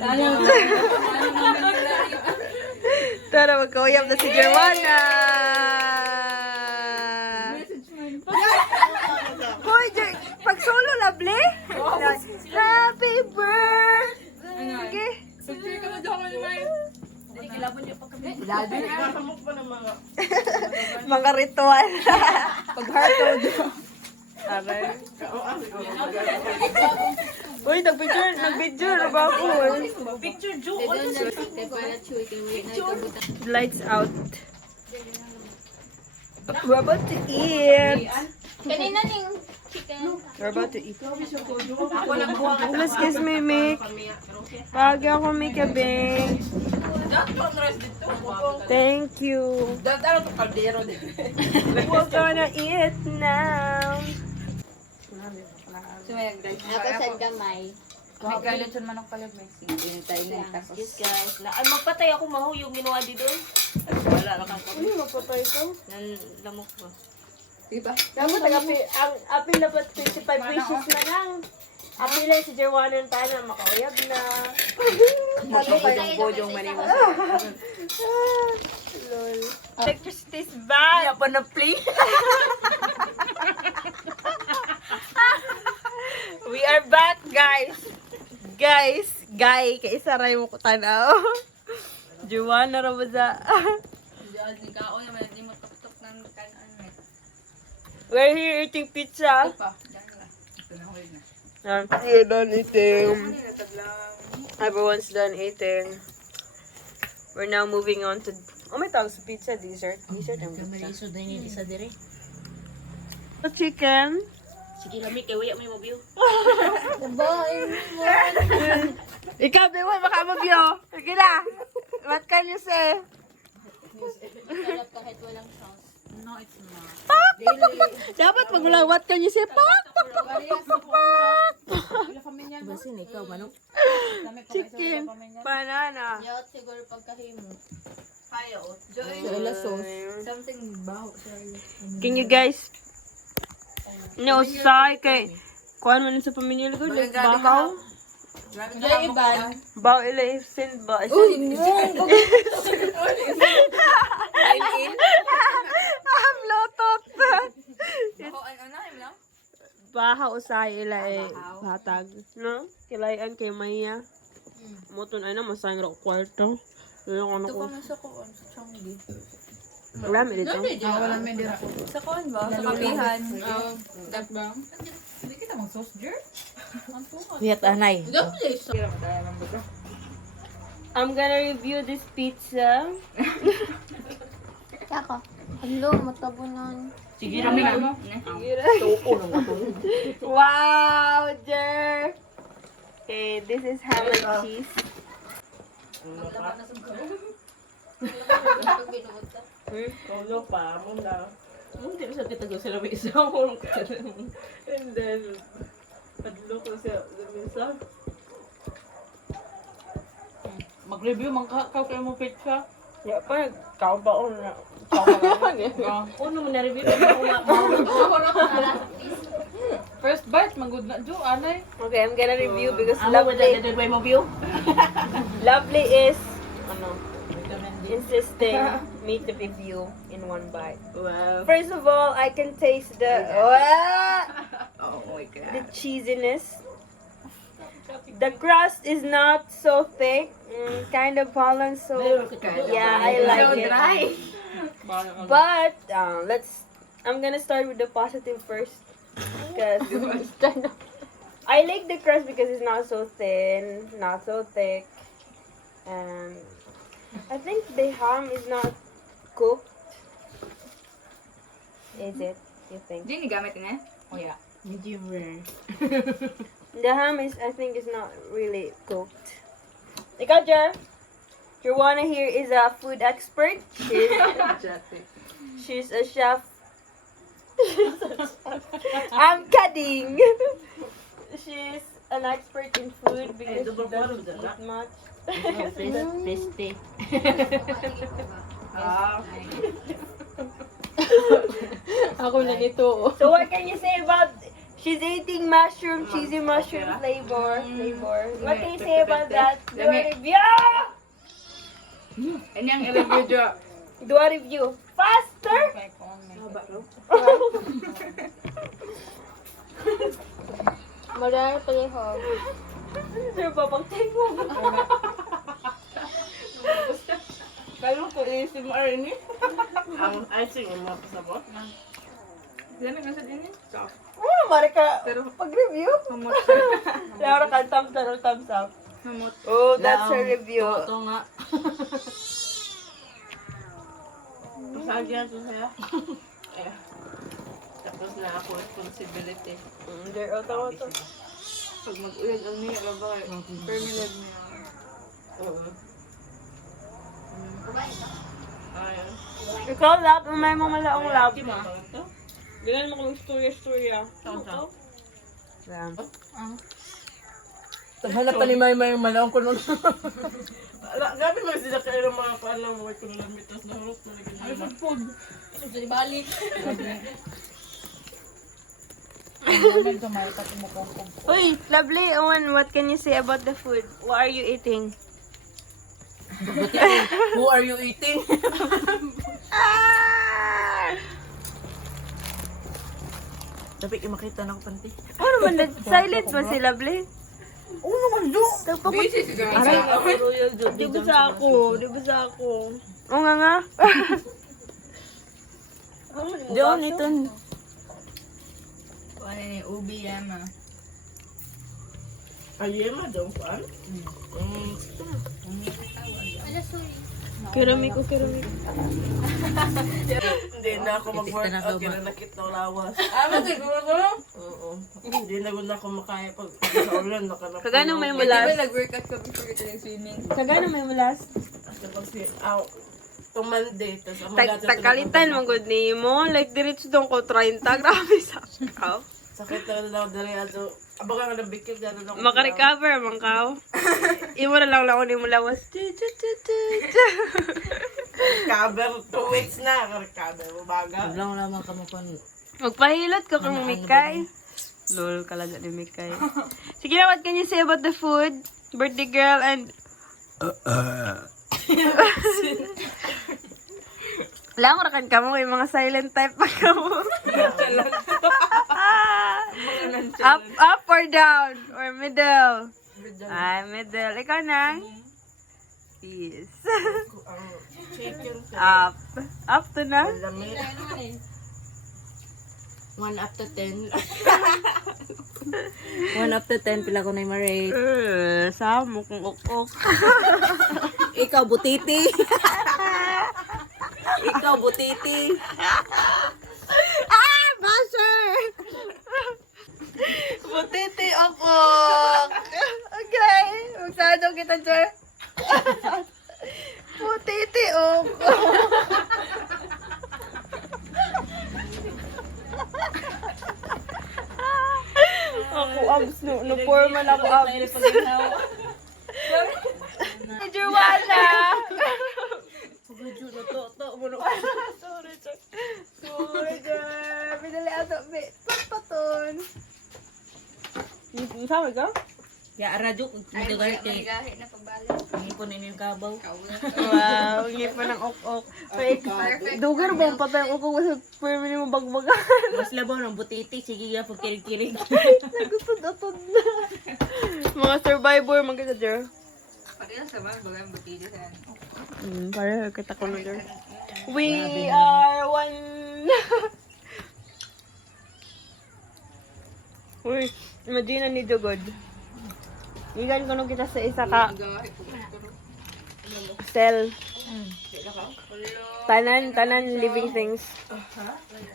Tara, magkauyap na si Jerwana. Hoy, pag solo, Lovely. Happy birthday. Sige ka mo dyan Maymay. Mga ritual. Pag heart code. Uy, nag-video na ba ako? Picture Joe. Lights out. We're about to eat. Kanina ning chicken. We're about to eat. Let's kiss me, Mick. Pag ako, Mick, abing. Thank you. Dalo to kaldero din. We're gonna eat now. Ako sa gamay. May kalit manok pala Messi. Inintay na tapos. Yes guys. Magpatay ako mahuyog ginawa di doon. Wala lang ako. Ano mapapay ko? Nan lamok ba? Diba? Dapat ang apil na 25 wishes na lang. Apil lang si Jerwana ng tayo na makauyab na. Bodong-bodong maniwas. Lol. Electricity's bad. Pa na play. We are back, guys. Guy, kay isa ray mo ko tanaw. Jerwana ra ba sa? Kao naman hindi mo tok-tok ng kanan. We're here eating pizza. We're done eating. Everyone's done eating. We're now moving on to... Oh, may tawag sa pizza, dessert. Dessert ang pizza. Iso din ni isa dire. The chicken. Sige lami kay waya may mobile. Ikaw, Bewa, baka mabyo. Sige na. What can you say? Sarap kahit walang sauce. No, it's not. Dapat pag wala, what can you say? Pak! Basin ikaw manok. Chicken. Banana. Yot siguro pagkahimo. Wala sauce. Something baho. Can you guys... No, say kay... Kuhan mo sa pamilya ko, like, bakaw. Jay Iban. Baw ila sin ba? Am lotot. Baha usay ila hatag, no? Kilayan kay Maya. Moton ay na masayang ra kwarto. Yung ano ko. Sa kuon sa Chonggi. Marami dito. Wala may dira. Sa kuon ba? Sa kapihan. That bang? Hindi kita mag sauce jer. Wiyat anay. I'm gonna review this pizza. Ako. Hello, matabunan. Sige, rami na. Wow, Jer! Okay, this is ham and cheese. Ulo pa, muna. Hindi mo sa titago sila may isa mo. And then, padlo ko sa misa. Mag-review, mangkakaw kayo mo pizza. Yeah, pa, kao ba o na? Uno mo na-review. First bite, magud na jo, anay. Okay, I'm gonna review because Amo mo Lovely, na mo view? Lovely is insisting me to review in one bite. Wow. First of all, I can taste the Oh my god. the cheesiness. The crust is not so thick, kind of balanced. So yeah, I like it. But I'm gonna start with the positive first, because I like the crust because it's not so thin, not so thick, and I think the ham is not cooked. Is it? You think? Di ni gamit ni? Oh yeah. Medium rare. The ham is, I think, is not really cooked. Ikaw, Jer? Joanna here is a food expert. She's a chef. I'm kidding. She's an expert in food because she doesn't eat much. Tasty. Ako na nito. So what can you say about? She's eating mushroom, cheesy mushroom flavor. What can you say about that? Do a review. Anyang i-review jo. Do a review. Faster. Marami palihog. Sir, papagtay mo. Kalo ko ASMR ni. Ang icing mo pasabot. Dili ka sa dinhi. Oh, mari ka Pero pag-review. hamot. Laura ka thumbs down or thumbs up. Hamot. Oh, that's her review. Ito nga. Pasagyan ko siya. Eh. Tapos na ako responsibility. There, oto. Pag mag-uyag ang niya ba? Permanent niya. Oo. Ayun. Ikaw, lap, umay mo malaong lap. Di ba ito? Ganyan mo kung storya. Oo. Taghanap pa ni Maymay yung malaong kuno. Gabi mo sila kayo ng mga paalam mo kung nalamitas na hurot na naging food. Jadi balik. Uy, lovely, Owen, what can you say about the food? What are you eating? Who are you eating? Dapat makita na ko panty. Ano man, silent ba si lovely? Oo naman, Jo! Busy si guys. Royal Judy Di ba sa ako? Oo nga. Diyon, ito. Wala ni ubi yama. Ayema daw kuan. Ala, sorry. Kiramiko. Hindi na ako mag-workout kaya nakita ko lawas. Siguro ko? Oo. Hindi na ako makaya pag sa ulan nakanap. Kagano may Di ba mulas? nag-workout ka before ka nag-swimming? Kagano may mulas? Kapag si Monday, tapos ang Tagkalitan mo good ni mo. Like, diretso doon ko 30. Grabe sa kao. sakit na lang dali ato. Abang ka na bikil gano'n lang. Makarecover man kao. Imo na lang lang ni mo lawas. Cover 2 weeks na. Cover mo baga. Lang naman ka mo pan. Magpahilot ka kung Mikay. Lol, kalaga ni Mikay. Sige na, what can you say about the food? Birthday girl and... Lamarakan ka mo, yung mga silent type pa ka mo. Up or down? Or middle? Ay, middle. Ikaw na? Yes. Chicken. Up. Up to na? Lami. 1 up to 10. 1 up to 10 pila ko na i-rate. Samo kung ok. Ikaw butiti. Ikaw butiti. Basher! Butiti okok! Okay, magsadong kita, Jer. Butiti okok! Ako abs, no-forman ako abs. Jerwana! Sorry, Jer. Sorry, Jer. Pinali ato, patpaton. Sama ka? Ya radyo Ay, magagar kay magahi na pabalik. ngipon ini kabaw. Wow, ngipon ng ok-ok. Perfect. Dugar ba ang patay ang ok-ok sa permini mo bagbagan? Mas labaw ng butiti sige ya pag kirig-kirig. Nagutod-atod na. Mga survivor, mga Jer. Pareho sa mga bagang butiti sa ano. Pareho, kita ko na, Jer. We are one. Uy, imagine ni Jogod. Igan ko nung kita sa isa ka Magahi ko. cell. Tanan living things.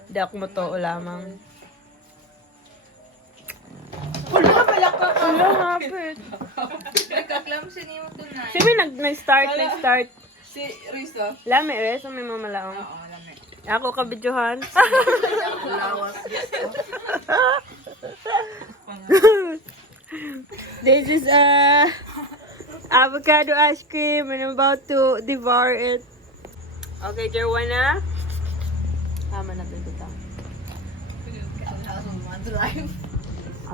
Dak mo to lamang. Wala, hapit. Nagkaklamsi niyo ito na. Siyempre, nag-start. Si Risa. Lami, so may mamalaong. Oo, lamig. Ako kabidyohan. Lawas. This is avocado ice cream and I'm about to devour it. Okay, Jerwana. Tama na ito dito.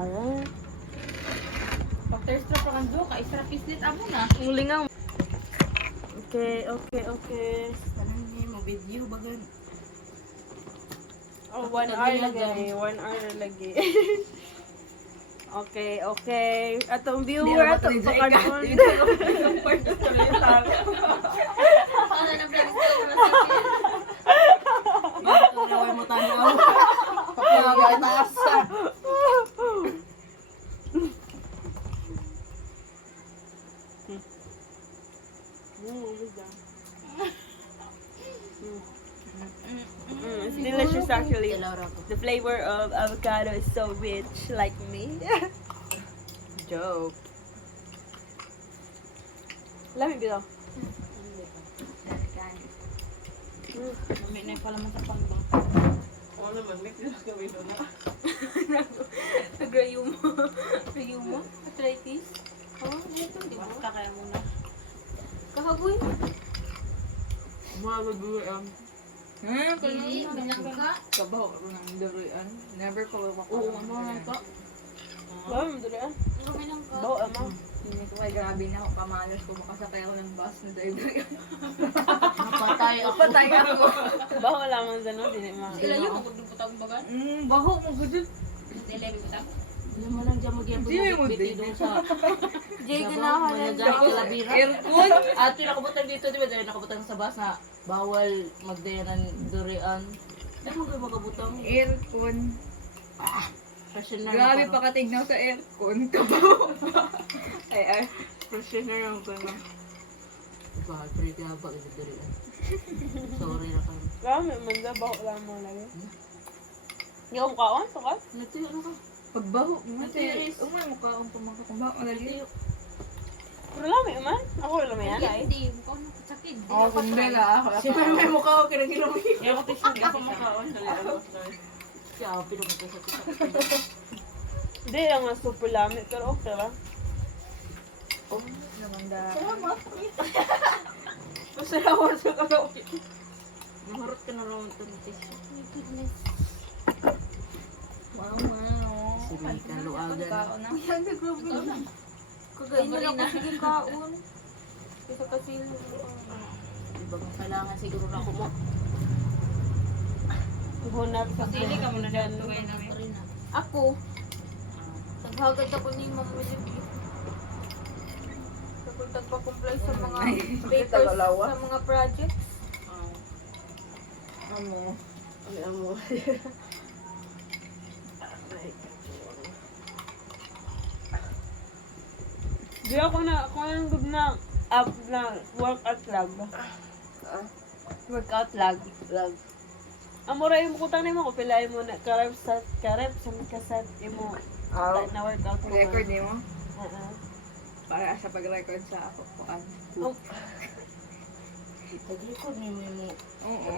Alright. Pag-thirst trap ang do, ka-extra pislit amo na. Ang lingaw. Okay. Tanang ni mo video bagan. Oh, 1 hour lagi. 1 hour lagi. Okay. Atong viewer, atong pakanon. Ano na vlog Kaway mo tanaw. Kapag taas. It's delicious actually. Laura ko. The flavor of avocado is so rich, like me. Joke. Let me be though. May na pala man sa pangbang. Ano naman, mix nila kami doon na. Nagrayo mo. Rayo mo? Arthritis? Oo, dito. Di ba? Kakaya muna. Kahagoy mo. Mga nagduyan. Hindi, bilang ka. Kabaw ako ng duruan. Never ko Oo, ano lang ka. Wow, madali ah. Bilang ka. Bawa ama. Hindi ko ay grabe na ako. Pamalas ko. Makasakay ako ng bus na dahil. Napatay ako. Patay ako. Bawa lamang sa no, dili ma. Sila yung magduputang bagan. Baho mo gudin. Sila yung butang. Ano mo lang dyan magyabot biti doon sa Jay Davao, ganahan. Managay, Calabira. Aircon. At yung nakabutang dito, di ba? Dahil nakabutang sa bus na bawal magdayanan durian. Dahil mo kayo magabutang. Aircon. Freshener Grabe na pa katignaw sa aircon. Kabaw. Ay. Freshener yung ko na. Diba, pero kaya ba ito durian? Sorry na kami. Lami man da bawa lamang lagi. Yung kaon, sukat? Natuyo na ka. Pagbaho. Matiris. Umay mukha akong pamakakumbaho. Malali. Pero lami man. Ako lami yan. Hindi. Mukha akong sakit. Oh, kundi na. Siyempre may mukha ko kinagilong. Kaya ko tissue. Kaya ko makaon. Siya ako pinukita sa kita. Hindi lang nga super lami, pero okay lang. Namanda. Masalawan sa karaoke. Mahurot ka na rin ito ng tissue. Wow, wow. Sige, kaluagan. Kaon na. Kagain na lang ako sige kaon. Kasi kasi Diba kung kailangan siguro na ako mo. hunap sa Pili ka muna dyan. Tugay namin. Rin na. Ako. Naghagad ako ni Ma'am Willie. Kapag nagpa-comply sa mga papers, sa mga projects. Amo. Di ako na, kung anong good na app na workout lag. Workout lag. Amora yung kutang na mo ko, pilain mo na karep sa kaset imo na workout mo. Record niyo mo? Oo. Para sa pag-record sa ako. Pukan. Oh, Pag-record niyo mo. Oo.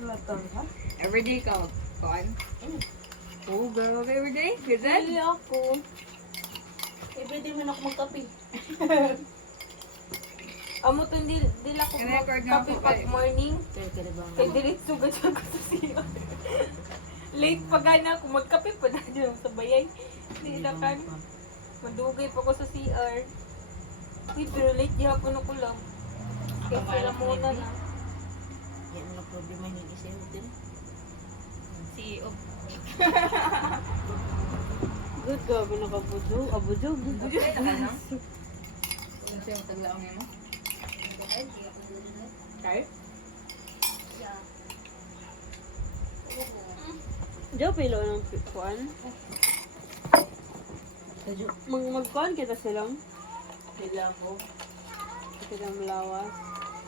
wala to, ha? Everyday ka. Pukan. Oh, girl. Everyday? Good that? Hindi ako. Everyday man ako magkape. Amo to dila ko I-record nga kape ako pag kayo. morning. Kaya ba? Kay diretso gud ko sa siyo. Late pa gana ako magkape pa na dyan sa bayay. Hindi na kan. Madugay pa ko sa CR. Uy, pero late gihapon ako lang. Kaya sila muna na. Yan ang problema ni isa hotel. CEO. Good ka, pinakabudog. Abudog. Okay, naka na? Ano siya yung taglaong niya mo? Okay? Diyo, pilo ng kuan. Kadyo. Magkuan kita silang. Pila ko. Kita malawas.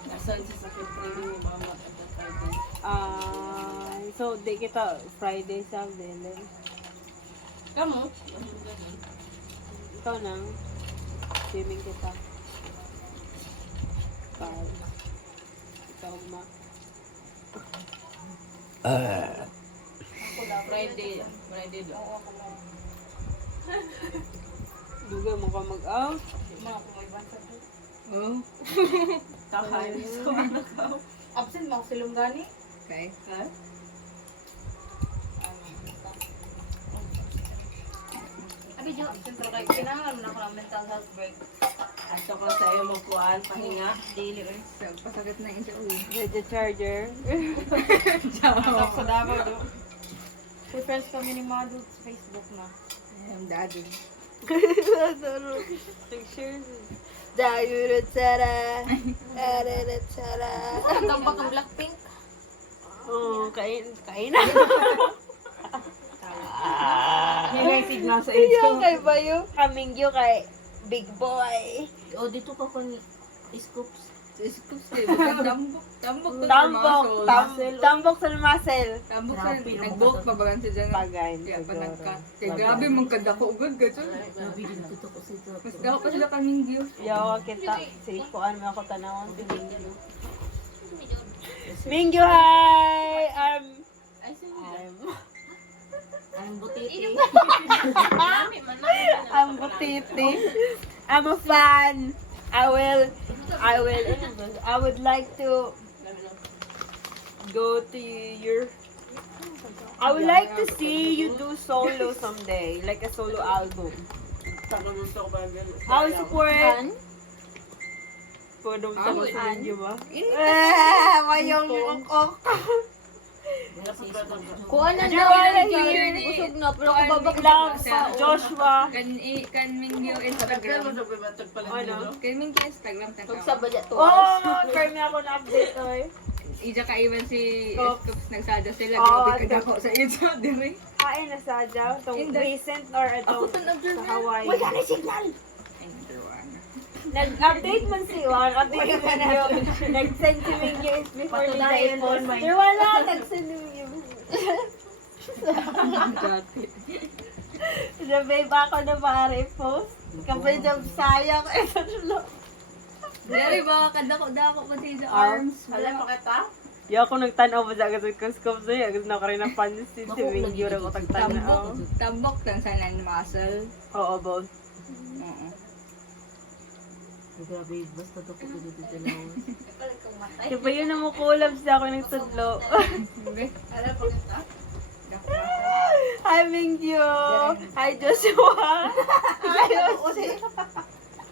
Nasaan sa sakit training ni mama at the Friday. So, di kita Friday, Saturday, then. Kamu? Ikaw nang swimming kita. Bye. Ikaw ma. Friday daw. Duga mo ka mag-out. Oh. Kakain. Absent mo silong gani? Okay. Abi jo, sentro kay kinahanglan na ako ng mental health break. Aso ko sa iyo magkuhan, pahinga. Daily or So, pasagit na yun siya. Uy. The charger. Atak sa Davao do. May friends kami ni Madu sa Facebook na. Ang daddy. Pictures. Dayuro tsara. Arara tsara. Tambak ang Blackpink. Oh, kain na. May signal sa Iyo kay Bayo. Kamingyo kay Big Boy. O dito ka ko ni scoops. Scoops kayo. Tambok. Tambok. Tambok sa muscle. Tambok sa Grabe, nag-book pa ba gan siya dyan? Bagay. Kaya pa nagka. Kaya grabe mong kadako ugod ka dyan. Grabe din dito ko sa ito. Mas dako pa sila kaming view. Yawa kita. Silipuan mo ako tanawon si Mingyo. Mingyo, hi! Ang butiti. I'm Butiti. I'm a fan. I would like to go to your. I would like to see you do solo someday, like a solo album. I will support. Pwede mo sa video ba? Mayong ukok. Kuha na Joanna na. here. Busog na. Pero kung Loves Joshua. Kan Mingyo Instagram. Ano? Kan Mingyo Instagram ka Huwag sa badya to. Oh, karmi ako na-update oy. Ija ka even si Oops. Scoops nagsada sila. Oh, Grabe ka dako sa Ija. Diri. Kain na sadya. Itong In the- recent or itong sa Hawaii. Ay, Joanna. Nag-update man si Juan. Update man yun. Nag-send si Mingyo is before the iPhone. Pero wala. Nag-send si Mingyo. Sabi ba ako na pare post? Kapag na sayang. Ito na. Diri ba kadako-dako pa si Ija arms. Hala pa kita? Yo ako nagtanaw pa sa kasi kuskop sa'yo. Kasi na ka rin napansin si Mingyo na ko tagtanaw. Tambok lang sa nan muscle. Oo, boss. Oo. Grabe, basta to ko dito sa lawas. Diba yun na mo kulab siya ako nagtudlo. Hala pa kita? Dako muscle. Hi, Mingyo! Hi, Joshua! Hi,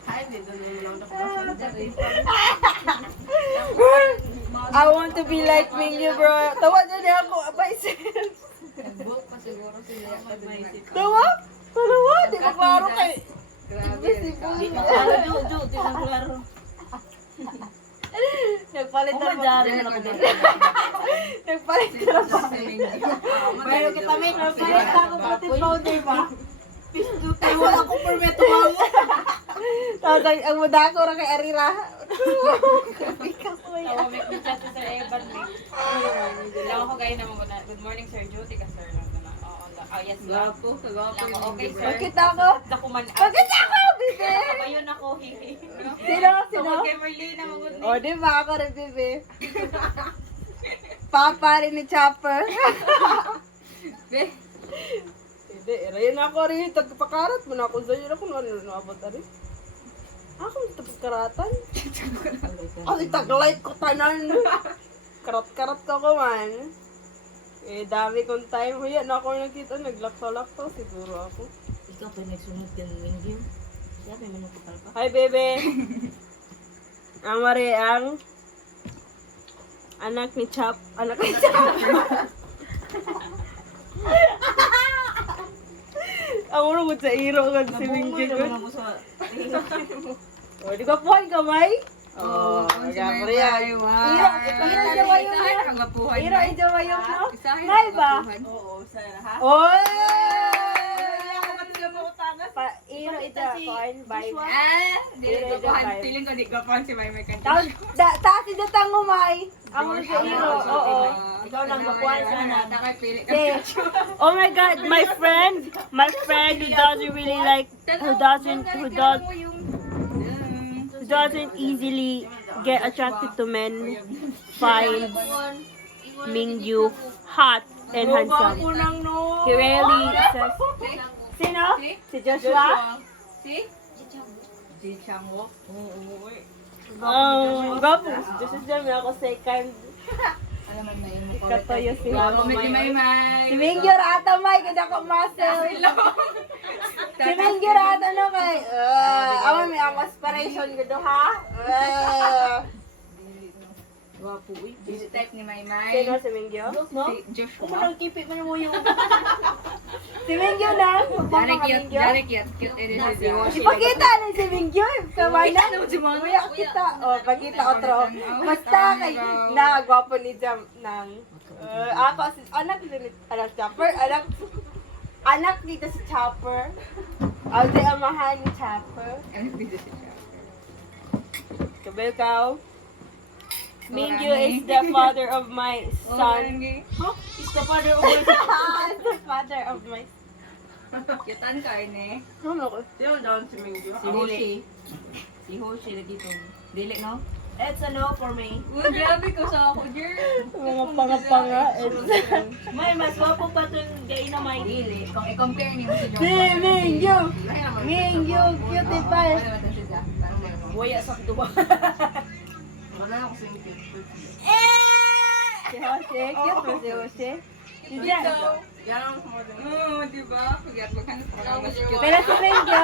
Hi, dito na lang ako. I want to be like Mingyo, bro. Tawa na niya ako. Myself. Nag-book pa siguro sila. Tawa? Tawa? Di ba klaro kay... Grabe. Jo, tinaklaro. Nagpalit na ba? Diyan ako dito. Nagpalit na ba? Pero kita may nagpalit na ako pati powder ba? Pisto tayo. Wala akong permeto ba? Tapos ang muda ko ra kay Arira. Tawa, may chat sa Sir Evan, may. Lang ako kayo naman muna. Good morning, Sir Judy, ka sir lang na. Oh, yes, ma'am. Gapo, kagapo. Lang ako, okay, sir. Bakit ako? Dakuman Bakit ako, bibi? Ayun ako, hihi. Sino? Sino? Kay Merlina, magod O, di ba ako rin, bibi? Papa rin ni Chopper. Hindi, irayin ako rin. Tagpakarat mo na ako. Sa'yo na kung ano naabot rin. Ako ito pagkaratan. Kasi taglight ko tanan. Karat-karat ko ko man. Eh, dami kong time. Huya na ako nagkita. Naglakso-lakso siguro ako. Ikaw pa nagsunod ka ng Mingyur. Siya may manupukal pa. Hi, bebe. Ang Mariang. Anak ni Chop. Anak ni Chop. Ang ulo mo sa iro kan si Mingy ko. Nabumoy mo sa O, di ba puhay kamay? Oo, gabri yan. Iro, jawayong mo. Ang gapuhan. Iro, jawayong mo. Nay ba? Oo, sana ha? Oy! Iro, ito, corn, bye. Dili gapuhan. Feeling ko di gapuhan si Maymay Kanto. Taas si Datang umay. Ang ulo sa iro, oo. ikaw lang makuha sana. Nakapili ka. Okay. Oh my God, my friend who doesn't really like, who doesn't easily get attracted to men, find Mingyu hot and handsome. He rarely says, sino? Si Joshua? Si? Si Chango. Oh, gapo. Joshua dyan, ako second. Alam mo na yun. Katoyo si Comment ni Maymay. Si Mingyu rata may, kada ko muscle. Si Mingyu rata no kay. Awan may ang aspiration ko do ha. Wapo, uy. Busy type ni Maymay. Sino si Mingyu? No? Si Joshua. Kumanang kipi mo mo yung Si Mingyu na. Very cute. Very cute. Cute ini si Joshua. Ipakita na si Mingyu. Kamay na. Kuya kita. O, pagkita otro. Basta kay na gwapo ni Jam nang. Ako si anak ni Chopper. Anak dito si Chopper. Ang di amahan ni Chopper. Kabel kao. Mingyu is the father of my son. is the father of my The father of my Cutean ka ini. Ano ko? Sino doon si Mingyu? Si Hoshi. Si Hoshi na dito. Dili, no? It's a no for me. Uy, grabe ko sa ako, Jer. Mga panga-panga. May mas wapo pa itong gay na may Dili. Kung i-compare niyo si Si Joshua. Mingyu! Mingyu, cute pa eh. waya sa tuba. Wala ako sa Mingyu. Si Jose, cute ba si Jose? Si Jan. Yan ang model. Oo, diba? Pagkat mo ka na mas cute. Pero si Mingyu,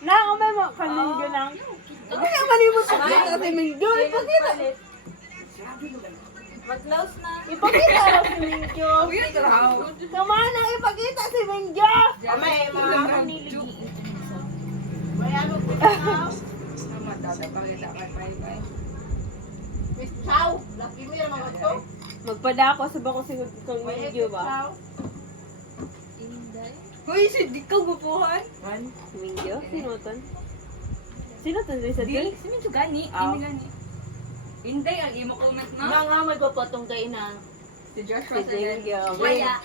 nakamay mo ka Mingyu lang. Ano yung malimot sa kita si Mingyu? Ipakita. Mag-close na. Ipakita mo si Mingyu. Uy, ito raw. Kamana, ipakita si Mingyu. Amay, mga Tama, dada, pakita kay Pai. Miss Chow. Lucky me naman ito. Magpada ako sa bako si kang Mingyu ba? Uy, si di ka gupuhan. Si Mingyu? Sino ton? Sino ton? Sa Dili, din? sino ito gani? Ah. Ini gani. Hindi, ang imo comment na. Mga may gwapo itong gay na. Si Joshua Si sa din. Mingyu. Waya.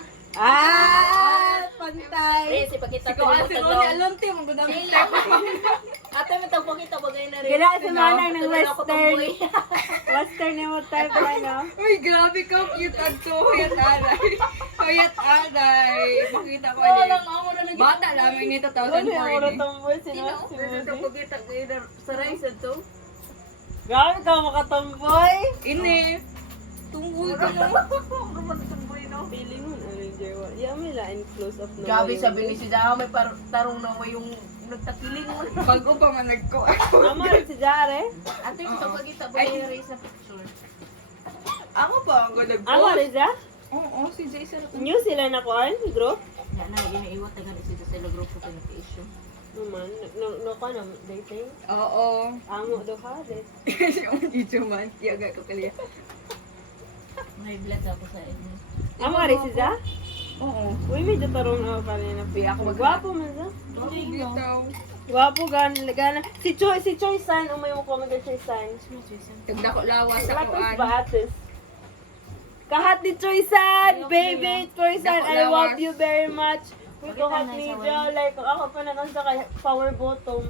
Pantay. Rin, si pagkita Si Ate Roni, alonti, mo gudang step. Ate, may tagpakita bagay na rin. Gila si Manang ng Tulad ako Western. tomboy. Western yung type ba, no? Uy, grabe ka, cute at so, huyat aray. Huyat aray. Makita ko Oo niya. lang, ako na lagi. Bata lamang ni Ano yung ulo 2040. tomboy? Sino? Si Ito Moody? pagkita kayo sa rice ito. Grabe ka makatomboy. Ini. Tunggoy ka lang. Feeling mo na yung Jerwa. Yeah, may lain close up na. Gabi sabi ni si Dao, may tarong na yung nagtakiling mo. Bago pa man nagko. Ama rin si Jare. Ate, ito pagkita bagay na rin sa picture. Ako pa ang nagko. Ama rin siya? Oo, si Jason. New sila na kuan, group. Yan na, ginaiwat na ganit sila sa grupo ko nag-issue. Naman, no ka na, dating. Oo. Amo do ha, date. Yung video man, tiyaga ko kaliya. May blood ako sa inyo. Ama rin si Za? Oo. Uy, medyo tarong na pa rin na piya. Gwapo man siya. Bitaw. Gwapo, gana. Si Choi San, umay mo comment kay Choi San. Tagdako lawas sa Atis kuan. ba, atis? Kahat ni Choi San, baby, Choi San, I love you very much. We kahat ni Jo, like, ako pa na sa kay power bottom.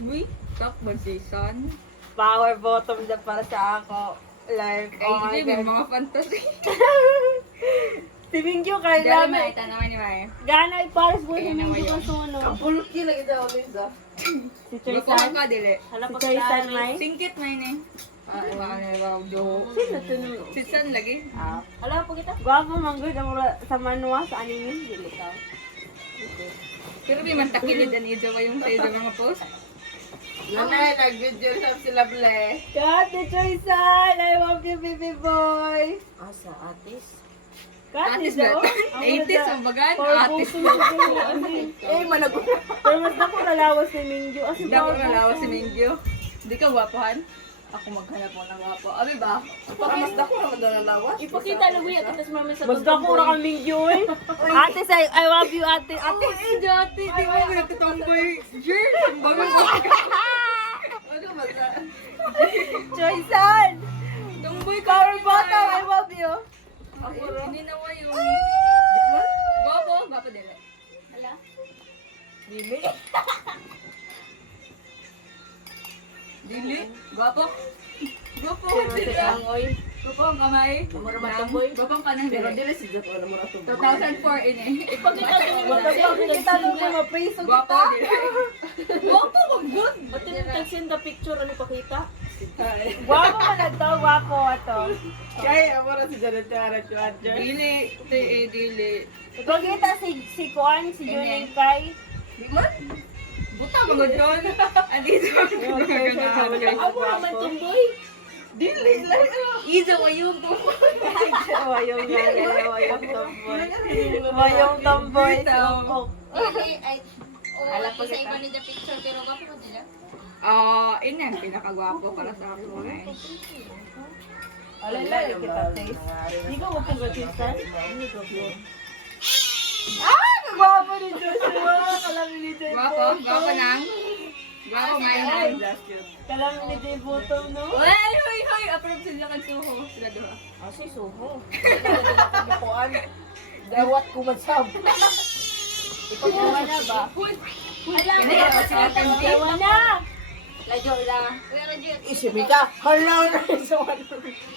Uy, tak ba si Son? Power bottom na para sa ako. Like, Ay, oh my hindi, may God. mga fantasy. Si Mingyu kay Dali namin. may tanawan ni May. Gana, ipares mo si Ayan, Mingyu nawayo. ang suno. Pulot kila kita ulit ah. Si Choi Gusto San. ka, dili. Si Choi San, may. Singkit may ni. Baka na wow, do. Sino tunong? Si Son lagi. Alam po kita. Gwapo man good ang sa manwa sa anime dili ka. Pero may mantakilid ang idyo kayong sa idyo mga post. Nanay, nag-video sa sila ble. Kate Choi San, I love you baby boy. Asa, atis? Kate Atis daw. ba? 80s ang bagan. Power Atis. bottom. Eh, managot. Pero mas dako nalawas si Mingyu. As Hindi ako nalawa si Mingyo. Hindi ka gwapohan? Ako maghanap mo ng gwapo. Abi ba? Mas dako naman doon ang lawas. Ipakita lang mo yung mami sa Mas dako ra ka Mingyu eh. Ate say I love you ate. Ate. Dati, di ba ako nagtatamboy? Jer, ang bagan ko. Ano ba sa? Choi San. Tamboy ka. Power bottom, I love you. Hindi nawa yun. Gwapo? Gwapo dili. Dili. Dili? Gwapo? Gwapo? Dili. Angoy. Gwapo ang kamay. Mura matamboy. Gwapo ang kanang Pero dili. dili si Jato na mura to. 2004 ini. Ipakita ko yung Kita mo kung mapriso Gwapo kita. dili. Gwapo ang good. Ba't yung tag-send the picture, ano ipakita? Gwapo man nagto, gwapo ato. Kaya, mura si Jato na chuadja. Dili. Dili. Pagkita si Kwan, si Junin Kai. Di man? Buta mga doon. Andito ang ganahan. Ako naman tumboy. Dili lang. Izo ko yung to. Wayong nga, wayong tomboy. Wayong tomboy. Alam pa kita. Iba niya picture pero kapo ko nila. Yun ang pinakagwapo para sa ako eh. Alala, kita taste. Hindi ko mag-congratulations. Hindi ko po. Gwapo ni Joshua! Kalami ni Jay Gwapo? Gwapo nang? Gwapo may nang? Kalami ni Jay Bottom, no? Hoy! Approve sila kan suho. Sila doha. Asi suho. Kuan. Dawat ko masab. Ipagawa na ba? Hindi ako sila kan Ipagawa na! Isimika. Hala na sa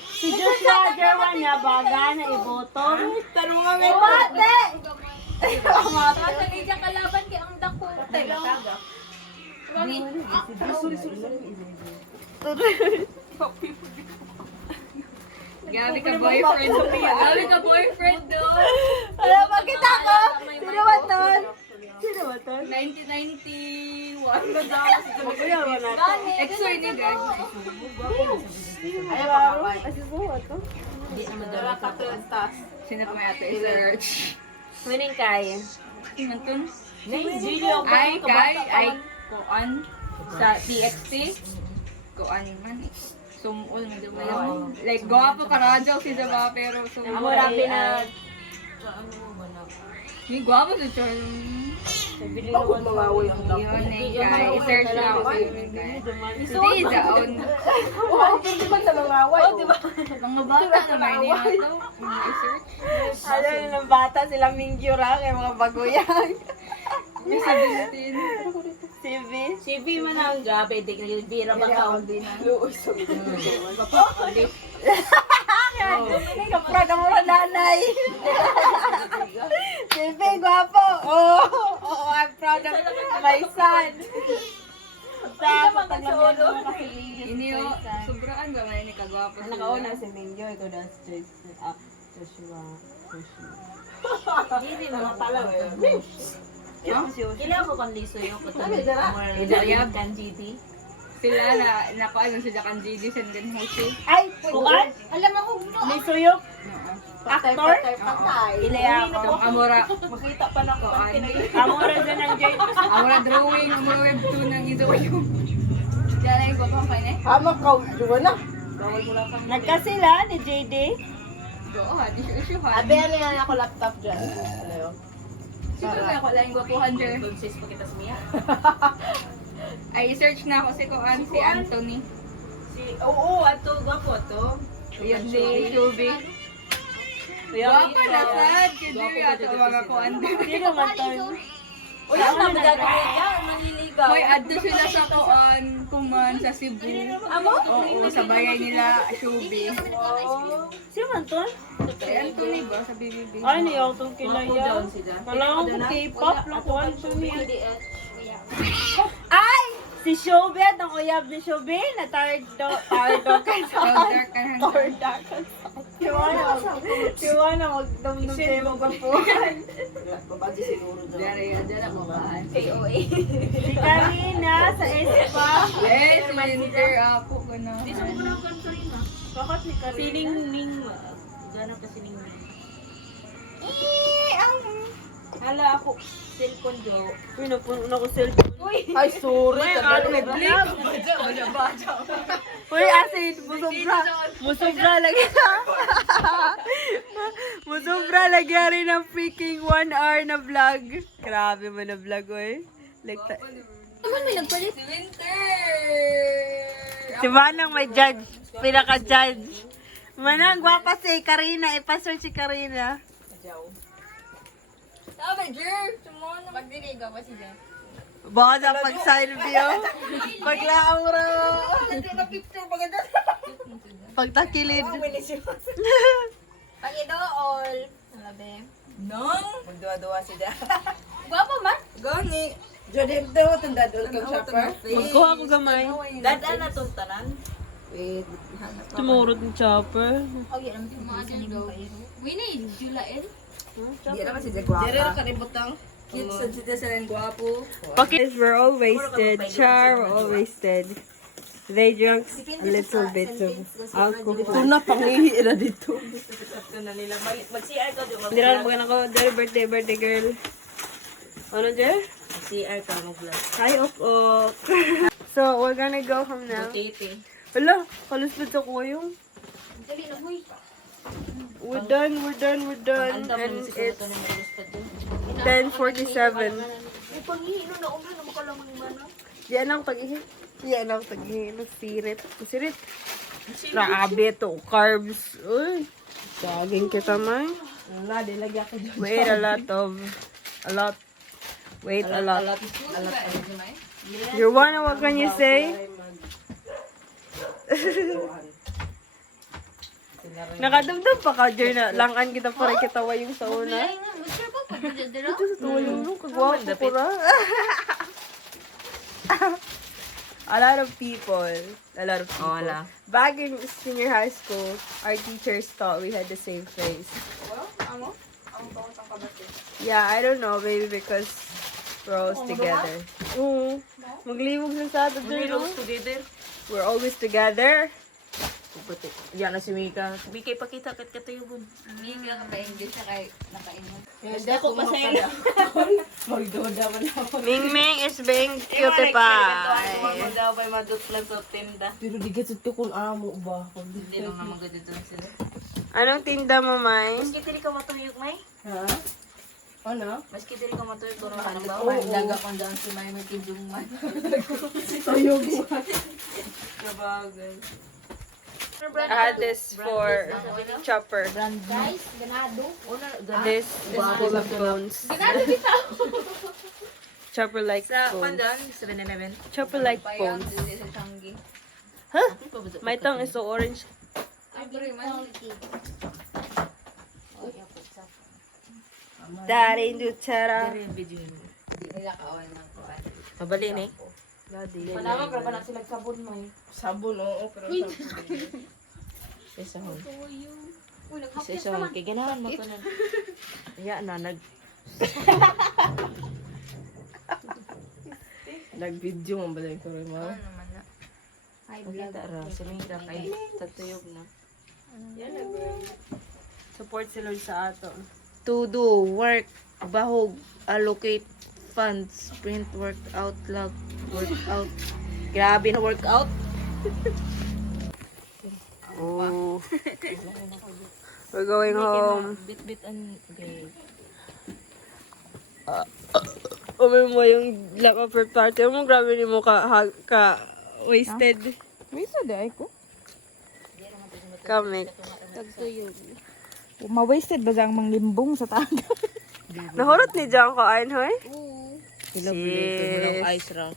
Si Joshua, Jerwan na baga na i-bottom. Tanong nga may Ate! Sa linya kalaban kay ang dako. Gabi ka boyfriend. Gabi ka boyfriend doon. Alam, makita ko! Sino ba to? Sino ba to? 1991. Magawa na to. Exoy ni Gag. Ay, baro. Asi suwa to. Dara ka to tas. Sino pa may ate? Search. Winning kay. Mantun. Ay, Ay, kuan sa TXT. Kuan man eh. Sumul man diba yun. Like, gwapo ka radyo si diba, pero sumul. Amo rapi na. May gwapo sa Chon. Ako mangawoy ang dako. Yun eh, guys. I-search lang ako yun eh, guys. Hindi, daon. Oh, hindi man sa mangaway. Oh, di ba? Mga bata naman niya ito. I-search. Ano yun ng bata sila Mingyu ra kay mga bagoyan. May 17. CV. CV man ang gabi, di ka bira ba ka? Luoy sa Kapra ka mo ra nanay. CV, gwapo. Oh, I'm proud of my son. Tapos taglaman mo kasi Ini o, sobraan ba man ni kagwapo sila? nakauna si Mingyu, ikaw na straight up Joshua. Hindi mga pala. Kailangan ko kang liso yung Idayab. kan GD. Sila na, nakuha nun sila kan GD Sengen Hoshi. Ay, kuan? Alam mo kung May suyok? patay, Actor? patay, patay. Ilaya ako. Itong Amora. Makita pa na ko. Kuan. Amora din ang Jay. Amora drawing, Amora webtoon ng Ido yung. Diyan ay gopang pa ni. Hamak ka, diwa na. Bawal mo lang kang Nagkasila ni JD. Go, ha, di siya ha. Abi, ano yan ako laptop dyan. Ano yun? Siguro na ako lang gwapuhan dyan. Consist pa kita sa Mia. Ay, search na ako si Kuan, si Anthony. Oo, ato, gwapo ato. Ayan si Shubi. Guwapa na sad. Kaya ato mga Kuan. Sino man to? Uy, ang naman gagawin yan, manliligaw. Hoy, adto sila sa Kuan, Kuman, sa Cebu. Oo, sa bayan nila, Shubi. Sino man to? Si Anthony ba, sa BBB? Ay, niyo itong kilaya. Down sila. Kailangan ko K-pop lang ko. Ano to niya? Ay! Si Shobe at ang uyab ni Shobe na tardo ka sa Shoulder ka hanggang. tarda ka sa Siwana, magdamdam sa'yo magapuhan. Babagi siguro daw. Diyan ako ba? KOA. Si Karina sa Espa. Yes, winter ako. Gano'n. Di sa mga nakan ka rin ah. Bakit ni Karina? Sining ning. Gana ka sining ning. Hala ako. Cellphone daw. Uy, napuno na ko cellphone. Ay, sorry. Nag-blink. Uy, asin, musobra lagi. Musobra lagi rin ng freaking 1 hour na vlog. Grabe mo na vlog, oy. Like, Naman may nagpalit. Si Winter! si Manang may judge, pinaka-judge. Manang, gwapa si Karina, ipasearch si Karina. Sabi, Jer! Sumon na magdirigaw pa si Jer. Baka sa pag-sign view. Paglaang ro. Picture maganda. Pagtakilid. Pag-idool. Alabe. Nong? Magduwa-duwa sila. Guwapo man. Gani. Jodim daw, tundadol kang shopper. Magkuha ko gamay. Dadaan na itong tanan. Wait. Tumurot ng chopper. Okay, naman yung mga danigaw. Winnie, Julael. Di naman si Jagwapa. Jerry, kaributang. Kids sa sila sila gwapo. Pakis, we're all wasted. Char, we're all wasted. They drank a little bit of alcohol. Ito na, pangihi na dito. Ito na nila. Mag-CR ka doon. Hindi na magana ko. Dahil birthday girl. Ano, Jer? Mag-CR ka, mag-vlog. Hi, ok. So, we're gonna go home now. Titi. Hala, kaluspit ako yung. Dali na, huy. We're done. And it's 10:47. May panghihi na umra na makalamang mana. Yan ang pag-ihi. Yan ang pag-ihi. Sirit. Sirit. Grabe to. Carbs. Uy. Saging kita, man. Wala, dilagyan ka dyan. Wait a lot. Wait a lot. Your one, what can you say? Nakadamdam pa ka, Jer, na langan kita para kitawa yung sa una. Ay nga, mag-share ko. Pag-dira. Tuwa yung kagwapo ko ra. A lot of people. wala. Back in senior high school, our teachers thought we had the same face. Yeah, I don't know, maybe because we're always together. Oo. Maglibog sa ato, Jer, no? Together. We're always together. Yan na si Mika. Mika, ipakita kat katayubon. Hindi ka ka-English siya kay nakainom. Hindi ako masaya. Magdoda man ako. Mingming is being cute pa. Magdoda pa yung madutlag sa tinda. Pero di gasot ko kung amo ba. Hindi naman magadito sila. Anong tinda mo, May? Maski tiri ka matuyog, May? Ha? Ano? Maski tiri ka matuyog, kung ano ba? Daga kong daan si May Kitjung man. Tuyog mo. Kabagay. I had this for chopper. Guys, ganado. This is full of bones. Ganado bitaw. Chopper like Sa bones. Pandan, 7-Eleven. Chopper like Payang bones. dili sa Changi. Huh? My tongue is so orange. Ay, bro, man. Daddy Dutera. Dari yung video yun. Hindi nila kawan ng kuwan. Mabali ni. Panawag ra pa na sila sabon mo. Sabon, oo. Pero sabon. Isa hon. Uy, Isa hon. Kaya ganahan mo ko na. Ya na, nag-video mo ba ko rin mo? Ano naman na? Hi, Makita ra. Si Mika kay tatuyog na. Support sila sa ato. To do, work, bahog, allocate funds, print, workout, log, workout. Grabe na workout. Oh. We're going home. Bit-bit and okay. Umi mo yung lap upper party. Mo grabe ni mo ka wasted. Wisa di ay ko. Kami. Ma-wasted ba ang manglimbong sa taga? Nahurot ni Jang ko ayon hoy. Sila bili. Ice raw.